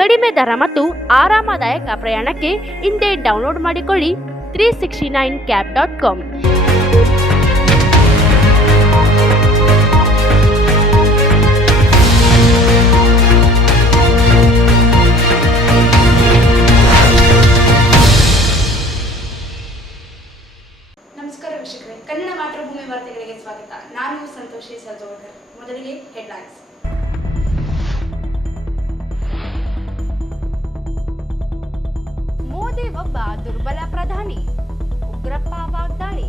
ಕಡಿಮೆ ದರ ಮತ್ತು ಆರಾಮದಾಯಕ ಪ್ರಯಾಣಕ್ಕೆ ಹಿಂದೆ ಡೌನ್ಲೋಡ್ ಮಾಡಿಕೊಳ್ಳಿ 369cab.com. ನಮಸ್ಕಾರ ವೀಕ್ಷಕರೇ, ಕನ್ನಡ ಮಾತೃಭೂಮಿ ವಾರ್ತೆಗಳಿಗೆ ಸ್ವಾಗತ. ನಾನು ಸಂತೋಷಿ ಸರ್ಜೋಳ್ಕರ್. ಮೊದಲಿಗೆ ಹೆಡ್ಲೈನ್ಸ್. ಮೋದಿ ಒಬ್ಬ ದುರ್ಬಲ ಪ್ರಧಾನಿ, ಉಗ್ರಪ್ಪ ವಾಗ್ದಾಳಿ.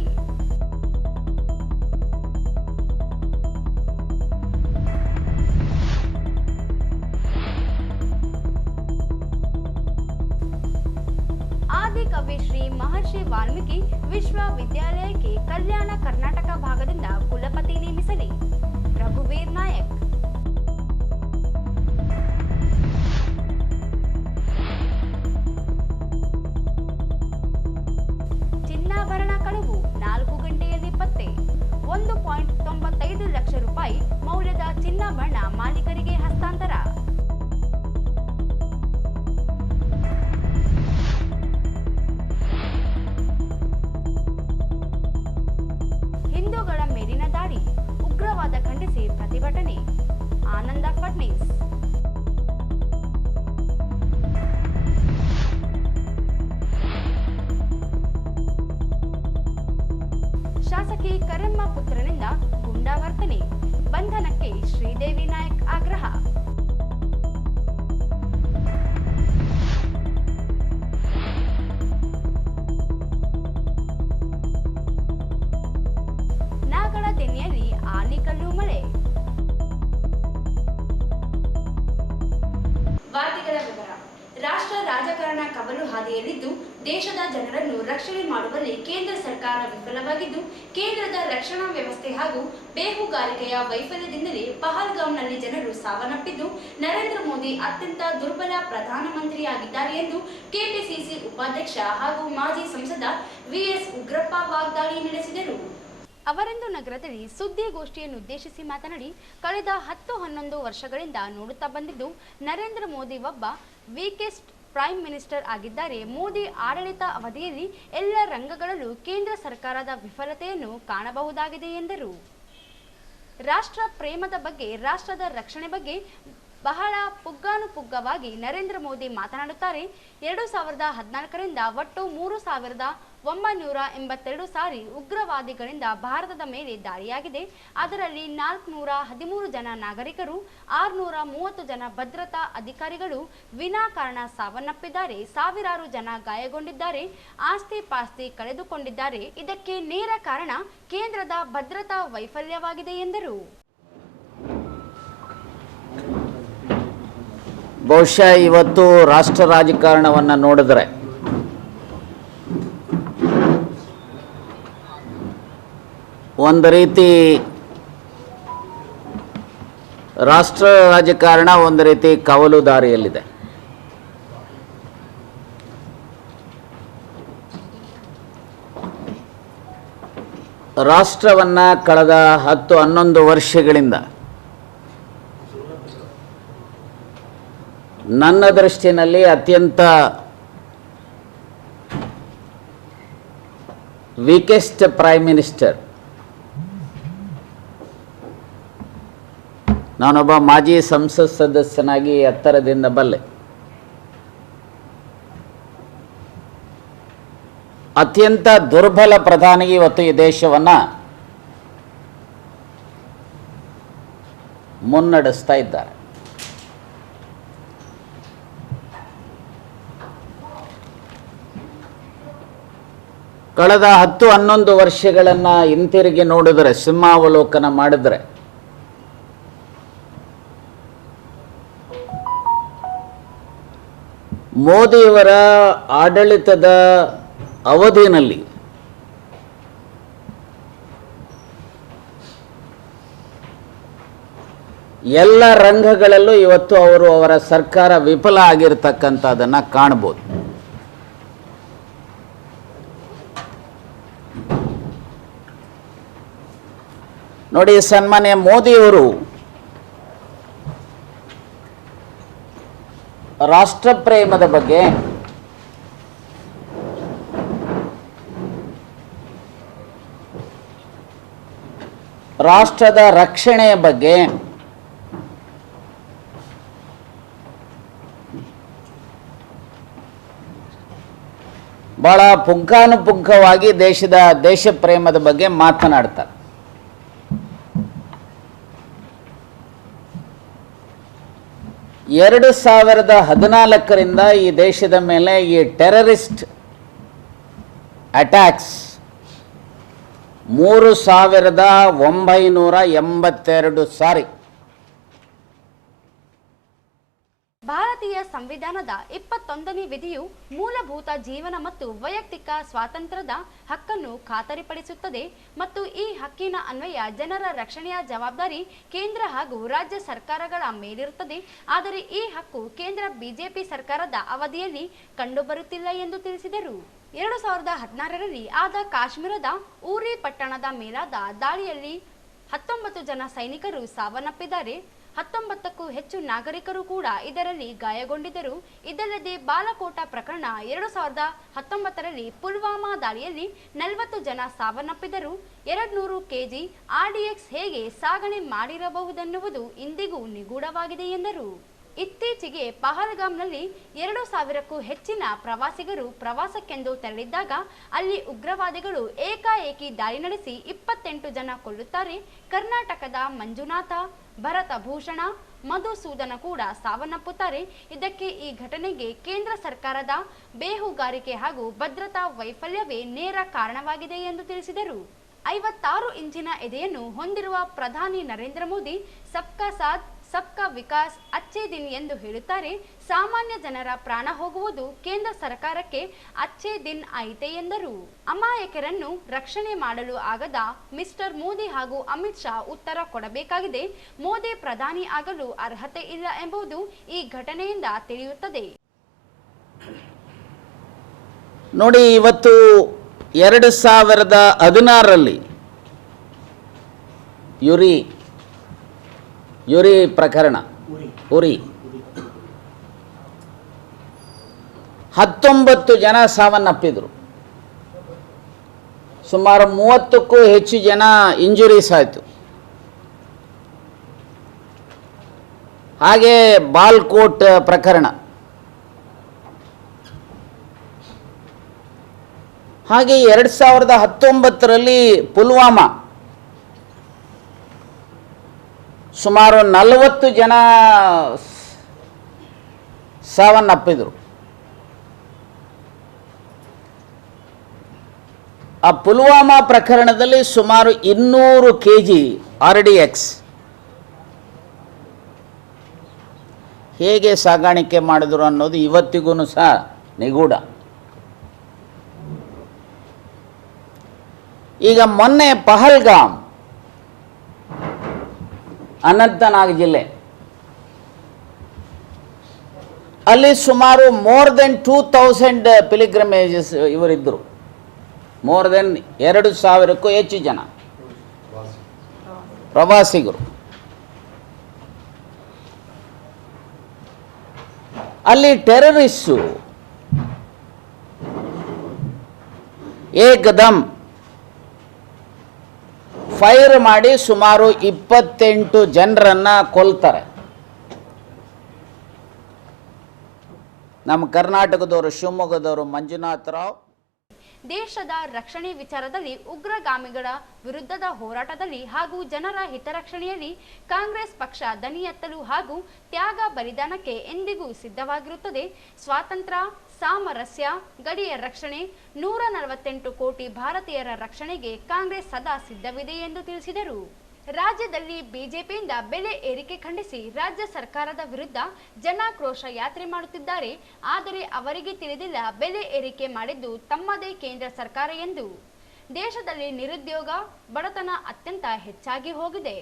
ಆದಿಕವಿ ಶ್ರೀ ಮಹರ್ಷಿ ವಾಲ್ಮೀಕಿ ವಿಶ್ವವಿದ್ಯಾಲಯಕ್ಕೆ ಕಲ್ಯಾಣ ಕರ್ನಾಟಕ ಭಾಗದಿಂದ ಕುಲಪತಿ ನೇಮಿಸಲಿ, ರಘುವೀರ್ ನಾಯಕ್. ಚಿನ್ನಾಭರಣ ಕಳವು 4 ಗಂಟೆಯಲ್ಲಿ ಪತ್ತೆ. 1.95 ಲಕ್ಷ ರೂಪಾಯಿ ಮೌಲ್ಯದ ಚಿನ್ನಾಭರಣ ಮಾಲೀಕರಿಗೆ ಹಸ್ತಾಂತರ. ಹಿಂದೂಗಳ ಮೇಲಿನ ದಾಳಿ, ಉಗ್ರವಾದ ಖಂಡಿಸಿ ಪ್ರತಿಭಟನೆ, ಆನಂದ ಫಡ್ನೀಸ್. ಶಾಸಕಿ ಕರೆಮ್ಮ ಪುತ್ರನಿಂದ ಗುಂಡಾವರ್ತನೆ, ಬಂಧನಕ್ಕೆ ಶ್ರೀದೇವಿ ನಾಯಕ್ ಆಗ್ರಹ. ನಾಗಡದೆನ್ನೆಯಲ್ಲಿ ಆಲಿಕಲ್ಲು ಮಳೆ. ವಾರ್ತೆಗಳ ವಿವರ. ರಾಷ್ಟ್ರ ರಾಜಕಾರಣ ಕವಲು ಹಾದಿಯಲ್ಲಿದ್ದು ದೇಶದ ಜನರನ್ನು ರಕ್ಷಣೆ ಮಾಡುವಲ್ಲಿ ಕೇಂದ್ರ ಸರ್ಕಾರ ವಿಫಲವಾಗಿದ್ದು, ಕೇಂದ್ರದ ರಕ್ಷಣಾ ವ್ಯವಸ್ಥೆ ಹಾಗೂ ಬೇಹುಗಾರಿಕೆಯ ವೈಫಲ್ಯದಿಂದಲೇ ಪಹಲ್ಗಾಮ್ನಲ್ಲಿ ಜನರು ಸಾವನ್ನಪ್ಪಿದ್ದು, ನರೇಂದ್ರ ಮೋದಿ ಅತ್ಯಂತ ದುರ್ಬಲ ಪ್ರಧಾನಮಂತ್ರಿಯಾಗಿದ್ದಾರೆ ಎಂದು ಕೆಪಿಸಿಸಿ ಉಪಾಧ್ಯಕ್ಷ ಹಾಗೂ ಮಾಜಿ ಸಂಸದ ವಿಎಸ್ ಉಗ್ರಪ್ಪ ವಾಗ್ದಾಳಿ ನಡೆಸಿದರು. ಅವರಿಂದು ನಗರದಲ್ಲಿ ಸುದ್ದಿಗೋಷ್ಠಿಯನ್ನುದ್ದೇಶಿಸಿ ಮಾತನಾಡಿ, ಕಳೆದ 10-11 ವರ್ಷಗಳಿಂದ ನೋಡುತ್ತಾ ಬಂದಿದ್ದು ನರೇಂದ್ರ ಮೋದಿ ಒಬ್ಬ ವೀಕೆಸ್ಟ್ ಪ್ರೈಮ್ ಮಿನಿಸ್ಟರ್ ಆಗಿದ್ದಾರೆ. ಮೋದಿ ಆಡಳಿತ ಅವಧಿಯಲ್ಲಿ ಎಲ್ಲ ರಂಗಗಳಲ್ಲೂ ಕೇಂದ್ರ ಸರ್ಕಾರದ ವಿಫಲತೆಯನ್ನು ಕಾಣಬಹುದಾಗಿದೆ ಎಂದರು. ರಾಷ್ಟ್ರ ಪ್ರೇಮದ ಬಗ್ಗೆ, ರಾಷ್ಟ್ರದ ರಕ್ಷಣೆ ಬಗ್ಗೆ ಬಹಳ ಪುಗ್ಗಾನುಪುಗ್ಗವಾಗಿ ನರೇಂದ್ರ ಮೋದಿ ಮಾತನಾಡುತ್ತಾರೆ. 2014ರಿಂದ ಒಟ್ಟು 3982 ಸಾರಿ ಉಗ್ರವಾದಿಗಳಿಂದ ಭಾರತದ ಮೇಲೆ ದಾಳಿಯಾಗಿದೆ. ಅದರಲ್ಲಿ 413 ಜನ ನಾಗರಿಕರು, 630 ಜನ ಭದ್ರತಾ ಅಧಿಕಾರಿಗಳು ವಿನಾಕಾರಣ ಸಾವನ್ನಪ್ಪಿದ್ದಾರೆ. ಸಾವಿರಾರು ಜನ ಗಾಯಗೊಂಡಿದ್ದಾರೆ, ಆಸ್ತಿ ಪಾಸ್ತಿ ಕಳೆದುಕೊಂಡಿದ್ದಾರೆ. ಇದಕ್ಕೆ ನೇರ ಕಾರಣ ಕೇಂದ್ರದ ಭದ್ರತಾ ವೈಫಲ್ಯವಾಗಿದೆ ಎಂದರು. ಬಹುಶಃ ಇವತ್ತು ರಾಷ್ಟ್ರ ರಾಜಕಾರಣವನ್ನು ನೋಡಿದ್ರೆ ಒಂದು ರೀತಿ ರಾಷ್ಟ್ರ ರಾಜಕಾರಣ ಒಂದು ರೀತಿ ಕವಲು ದಾರಿಯಲ್ಲಿದೆ. ರಾಷ್ಟ್ರವನ್ನು ಕಳೆದ 10-11 ವರ್ಷಗಳಿಂದ ನನ್ನ ದೃಷ್ಟಿನಲ್ಲಿ ಅತ್ಯಂತ ವೀಕೆಸ್ಟ್ ಪ್ರೈಮ್ ಮಿನಿಸ್ಟರ್, ನಾನೊಬ್ಬ ಮಾಜಿ ಸಂಸತ್ ಸದಸ್ಯನಾಗಿ ಎತ್ತರದಿಂದ ಬಲ್ಲೆ, ಅತ್ಯಂತ ದುರ್ಬಲ ಪ್ರಧಾನಿಗೆ ಇವತ್ತು ಈ ದೇಶವನ್ನು ಮುನ್ನಡೆಸ್ತಾ ಇದ್ದಾರೆ. ಕಳೆದ 10-11 ವರ್ಷಗಳನ್ನು ಹಿಂತಿರುಗಿ ನೋಡಿದರೆ, ಸಿಂಹಾವಲೋಕನ ಮಾಡಿದರೆ, ಮೋದಿಯವರ ಆಡಳಿತದ ಅವಧಿಯಲ್ಲಿ ಎಲ್ಲ ರಂಗಗಳಲ್ಲೂ ಇವತ್ತು ಅವರ ಸರ್ಕಾರ ವಿಫಲ ಆಗಿರತಕ್ಕಂಥದ್ದನ್ನು ಕಾಣಬಹುದು. ನೋಡಿ, ಸನ್ಮಾನ್ಯ ಮೋದಿಯವರು ರಾಷ್ಟ್ರಪ್ರೇಮದ ಬಗ್ಗೆ, ರಾಷ್ಟ್ರದ ರಕ್ಷಣೆಯ ಬಗ್ಗೆ, ಬಹಳ ಪುಂಖಾನುಪುಂಖವಾಗಿ ದೇಶ ಪ್ರೇಮದ ಬಗ್ಗೆ ಮಾತನಾಡ್ತಾರೆ. ಎರಡು 2014ರಿಂದ ಈ ದೇಶದ ಮೇಲೆ ಈ ಟೆರರಿಸ್ಟ್ ಅಟ್ಯಾಕ್ಸ್ 3982 ಸಾರಿ. ಭಾರತೀಯ ಸಂವಿಧಾನದ 21ನೇ ವಿಧಿಯು ಮೂಲಭೂತ ಜೀವನ ಮತ್ತು ವೈಯಕ್ತಿಕ ಸ್ವಾತಂತ್ರ್ಯದ ಹಕ್ಕನ್ನು ಖಾತರಿಪಡಿಸುತ್ತದೆ ಮತ್ತು ಈ ಹಕ್ಕಿನ ಅನ್ವಯ ಜನರ ರಕ್ಷಣೆಯ ಜವಾಬ್ದಾರಿ ಕೇಂದ್ರ ಹಾಗೂ ರಾಜ್ಯ ಸರ್ಕಾರಗಳ ಮೇಲಿರುತ್ತದೆ. ಆದರೆ ಈ ಹಕ್ಕು ಕೇಂದ್ರ ಬಿಜೆಪಿ ಸರ್ಕಾರದ ಅವಧಿಯಲ್ಲಿ ಕಂಡುಬರುತ್ತಿಲ್ಲ ಎಂದು ತಿಳಿಸಿದರು. 2016ರಲ್ಲಿ ಆದ ಕಾಶ್ಮೀರದ ಊರಿ ಪಟ್ಟಣದ ಮೇಲಾದ ದಾಳಿಯಲ್ಲಿ 19 ಜನ ಸೈನಿಕರು ಸಾವನ್ನಪ್ಪಿದ್ದಾರೆ. 19ಕ್ಕೂ ಹೆಚ್ಚು ನಾಗರಿಕರು ಕೂಡ ಇದರಲ್ಲಿ ಗಾಯಗೊಂಡಿದ್ದರು. ಇದಲ್ಲದೆ ಬಾಲಕೋಟ ಪ್ರಕರಣ 2019ರಲ್ಲಿ ಪುಲ್ವಾಮಾ ದಾಳಿಯಲ್ಲಿ 40 ಜನ ಸಾವನ್ನಪ್ಪಿದರು. 200 ಕೆಜಿ RDX ಹೇಗೆ ಸಾಗಣೆ ಮಾಡಿರಬಹುದೆನ್ನುವುದು ಇಂದಿಗೂ ನಿಗೂಢವಾಗಿದೆ ಎಂದರು. ಇತ್ತೀಚೆಗೆ ಪಹಲ್ಗಾಮ್ನಲ್ಲಿ 2000ಕ್ಕೂ ಹೆಚ್ಚಿನ ಪ್ರವಾಸಿಗರು ಪ್ರವಾಸಕ್ಕೆಂದು ತೆರಳಿದ್ದಾಗ ಅಲ್ಲಿ ಉಗ್ರವಾದಿಗಳು ಏಕಾಏಕಿ ದಾಳಿ ನಡೆಸಿ 28 ಜನ ಕೊಲ್ಲುತ್ತಾರೆ. ಕರ್ನಾಟಕದ ಮಂಜುನಾಥ, ಭರತ ಭೂಷಣ, ಮಧುಸೂದನ ಕೂಡ ಸಾವನ್ನಪ್ಪುತ್ತಾರೆ. ಇದಕ್ಕೆ ಈ ಘಟನೆಗೆ ಕೇಂದ್ರ ಸರ್ಕಾರದ ಬೇಹುಗಾರಿಕೆ ಹಾಗೂ ಭದ್ರತಾ ವೈಫಲ್ಯವೇ ನೇರ ಕಾರಣವಾಗಿದೆ ಎಂದು ತಿಳಿಸಿದರು. 56 ಇಂಚಿನ ಎದೆಯನ್ನು ಹೊಂದಿರುವ ಪ್ರಧಾನಿ ನರೇಂದ್ರ ಮೋದಿ ಸಬ್ಕಾ ಸಾಥ್ ಸಬ್ಕಾ ವಿಕಾಸ್ ಅಚ್ಚೇ ದಿನ್ ಎಂದು ಹೇಳುತ್ತಾರೆ. ಸಾಮಾನ್ಯ ಜನರ ಪ್ರಾಣ ಹೋಗುವುದು ಕೇಂದ್ರ ಸರ್ಕಾರಕ್ಕೆ ಅಚ್ಚೇ ದಿನ್ ಆಯಿತೆ ಎಂದರು. ಅಮಾಯಕರನ್ನು ರಕ್ಷಣೆ ಮಾಡಲು ಆಗದ ಮಿಸ್ಟರ್ ಮೋದಿ ಹಾಗೂ ಅಮಿತ್ ಶಾ ಉತ್ತರ ಕೊಡಬೇಕಾಗಿದೆ. ಮೋದಿ ಪ್ರಧಾನಿ ಆಗಲು ಅರ್ಹತೆ ಇಲ್ಲ ಎಂಬುದು ಈ ಘಟನೆಯಿಂದ ತಿಳಿಯುತ್ತದೆ. ನೋಡಿ, ಇವತ್ತು 2016ರಲ್ಲಿ ಯುರಿ ಪ್ರಕರಣ, ಉರಿ 19 ಜನ ಸಾವನ್ನಪ್ಪಿದ್ರು. ಸುಮಾರು 30ಕ್ಕೂ ಹೆಚ್ಚು ಜನ ಇಂಜುರೀಸ್ ಆಯಿತು. ಹಾಗೆ ಬಾಲ್ಕೋಟ್ ಪ್ರಕರಣ, ಹಾಗೆ 2019ರಲ್ಲಿ ಪುಲ್ವಾಮಾ ಸುಮಾರು 40 ಜನ ಸಾವನ್ನಪ್ಪಿದರು. ಆ ಪುಲ್ವಾಮಾ ಪ್ರಕರಣದಲ್ಲಿ ಸುಮಾರು 200 ಕೆಜಿ RDX ಹೇಗೆ ಸಾಗಾಣಿಕೆ ಮಾಡಿದ್ರು ಅನ್ನೋದು ಇವತ್ತಿಗೂ ಸಹ ನಿಗೂಢ. ಈಗ ಮೊನ್ನೆ ಪಹಲ್ಗಾಮ್, ಅನಂತನಾಗ್ ಜಿಲ್ಲೆ, ಅಲ್ಲಿ ಸುಮಾರು more than 2000 ಪಿಲಿಗ್ರಿಮೇಜಸ್ ಇವರಿದ್ದರು. more than 2000ಕ್ಕೂ ಹೆಚ್ಚು ಜನ ಪ್ರವಾಸಿಗರು. ಅಲ್ಲಿ ಟೆರರಿಸ್ಟು ಏಕದಮ್ ಫೈರ್ ಮಾಡಿ ಸುಮಾರು 28 ಜನರನ್ನ ಕೊಲ್ತಾರೆ. ನಮ್ಮ ಕರ್ನಾಟಕದವರು, ಶಿವಮೊಗ್ಗದವರು ಮಂಜುನಾಥ್ ರಾವ್. ದೇಶದ ರಕ್ಷಣೆ ವಿಚಾರದಲ್ಲಿ ಉಗ್ರಗಾಮಿಗಳ ವಿರುದ್ಧದ ಹೋರಾಟದಲ್ಲಿ ಹಾಗೂ ಜನರ ಹಿತರಕ್ಷಣೆಯಲ್ಲಿ ಕಾಂಗ್ರೆಸ್ ಪಕ್ಷ ದನಿ ಎತ್ತಲು ಹಾಗೂ ತ್ಯಾಗ ಬಲಿದಾನಕ್ಕೆ ಎಂದಿಗೂ ಸಿದ್ಧವಾಗಿರುತ್ತದೆ. ಸ್ವಾತಂತ್ರ್ಯ, ಸಾಮರಸ್ಯ, ಗಡಿಯ ರಕ್ಷಣೆ, 148 ಕೋಟಿ ಭಾರತೀಯರ ರಕ್ಷಣೆಗೆ ಕಾಂಗ್ರೆಸ್ ಸದಾ ಸಿದ್ಧವಿದೆ ಎಂದು ತಿಳಿಸಿದರು. ರಾಜ್ಯದಲ್ಲಿ ಬಿಜೆಪಿಯಿಂದ ಬೆಲೆ ಏರಿಕೆ ಖಂಡಿಸಿ ರಾಜ್ಯ ಸರ್ಕಾರದ ವಿರುದ್ಧ ಜನಾಕ್ರೋಶ ಯಾತ್ರೆ ಮಾಡುತ್ತಿದ್ದಾರೆ. ಆದರೆ ಅವರಿಗೆ ತಿಳಿದಿಲ್ಲ ಬೆಲೆ ಏರಿಕೆ ಮಾಡಿದ್ದು ತಮ್ಮದೇ ಕೇಂದ್ರ ಸರ್ಕಾರ ಎಂದು. ದೇಶದಲ್ಲಿ ನಿರುದ್ಯೋಗ, ಬಡತನ ಅತ್ಯಂತ ಹೆಚ್ಚಾಗಿ ಹೋಗಿದೆ.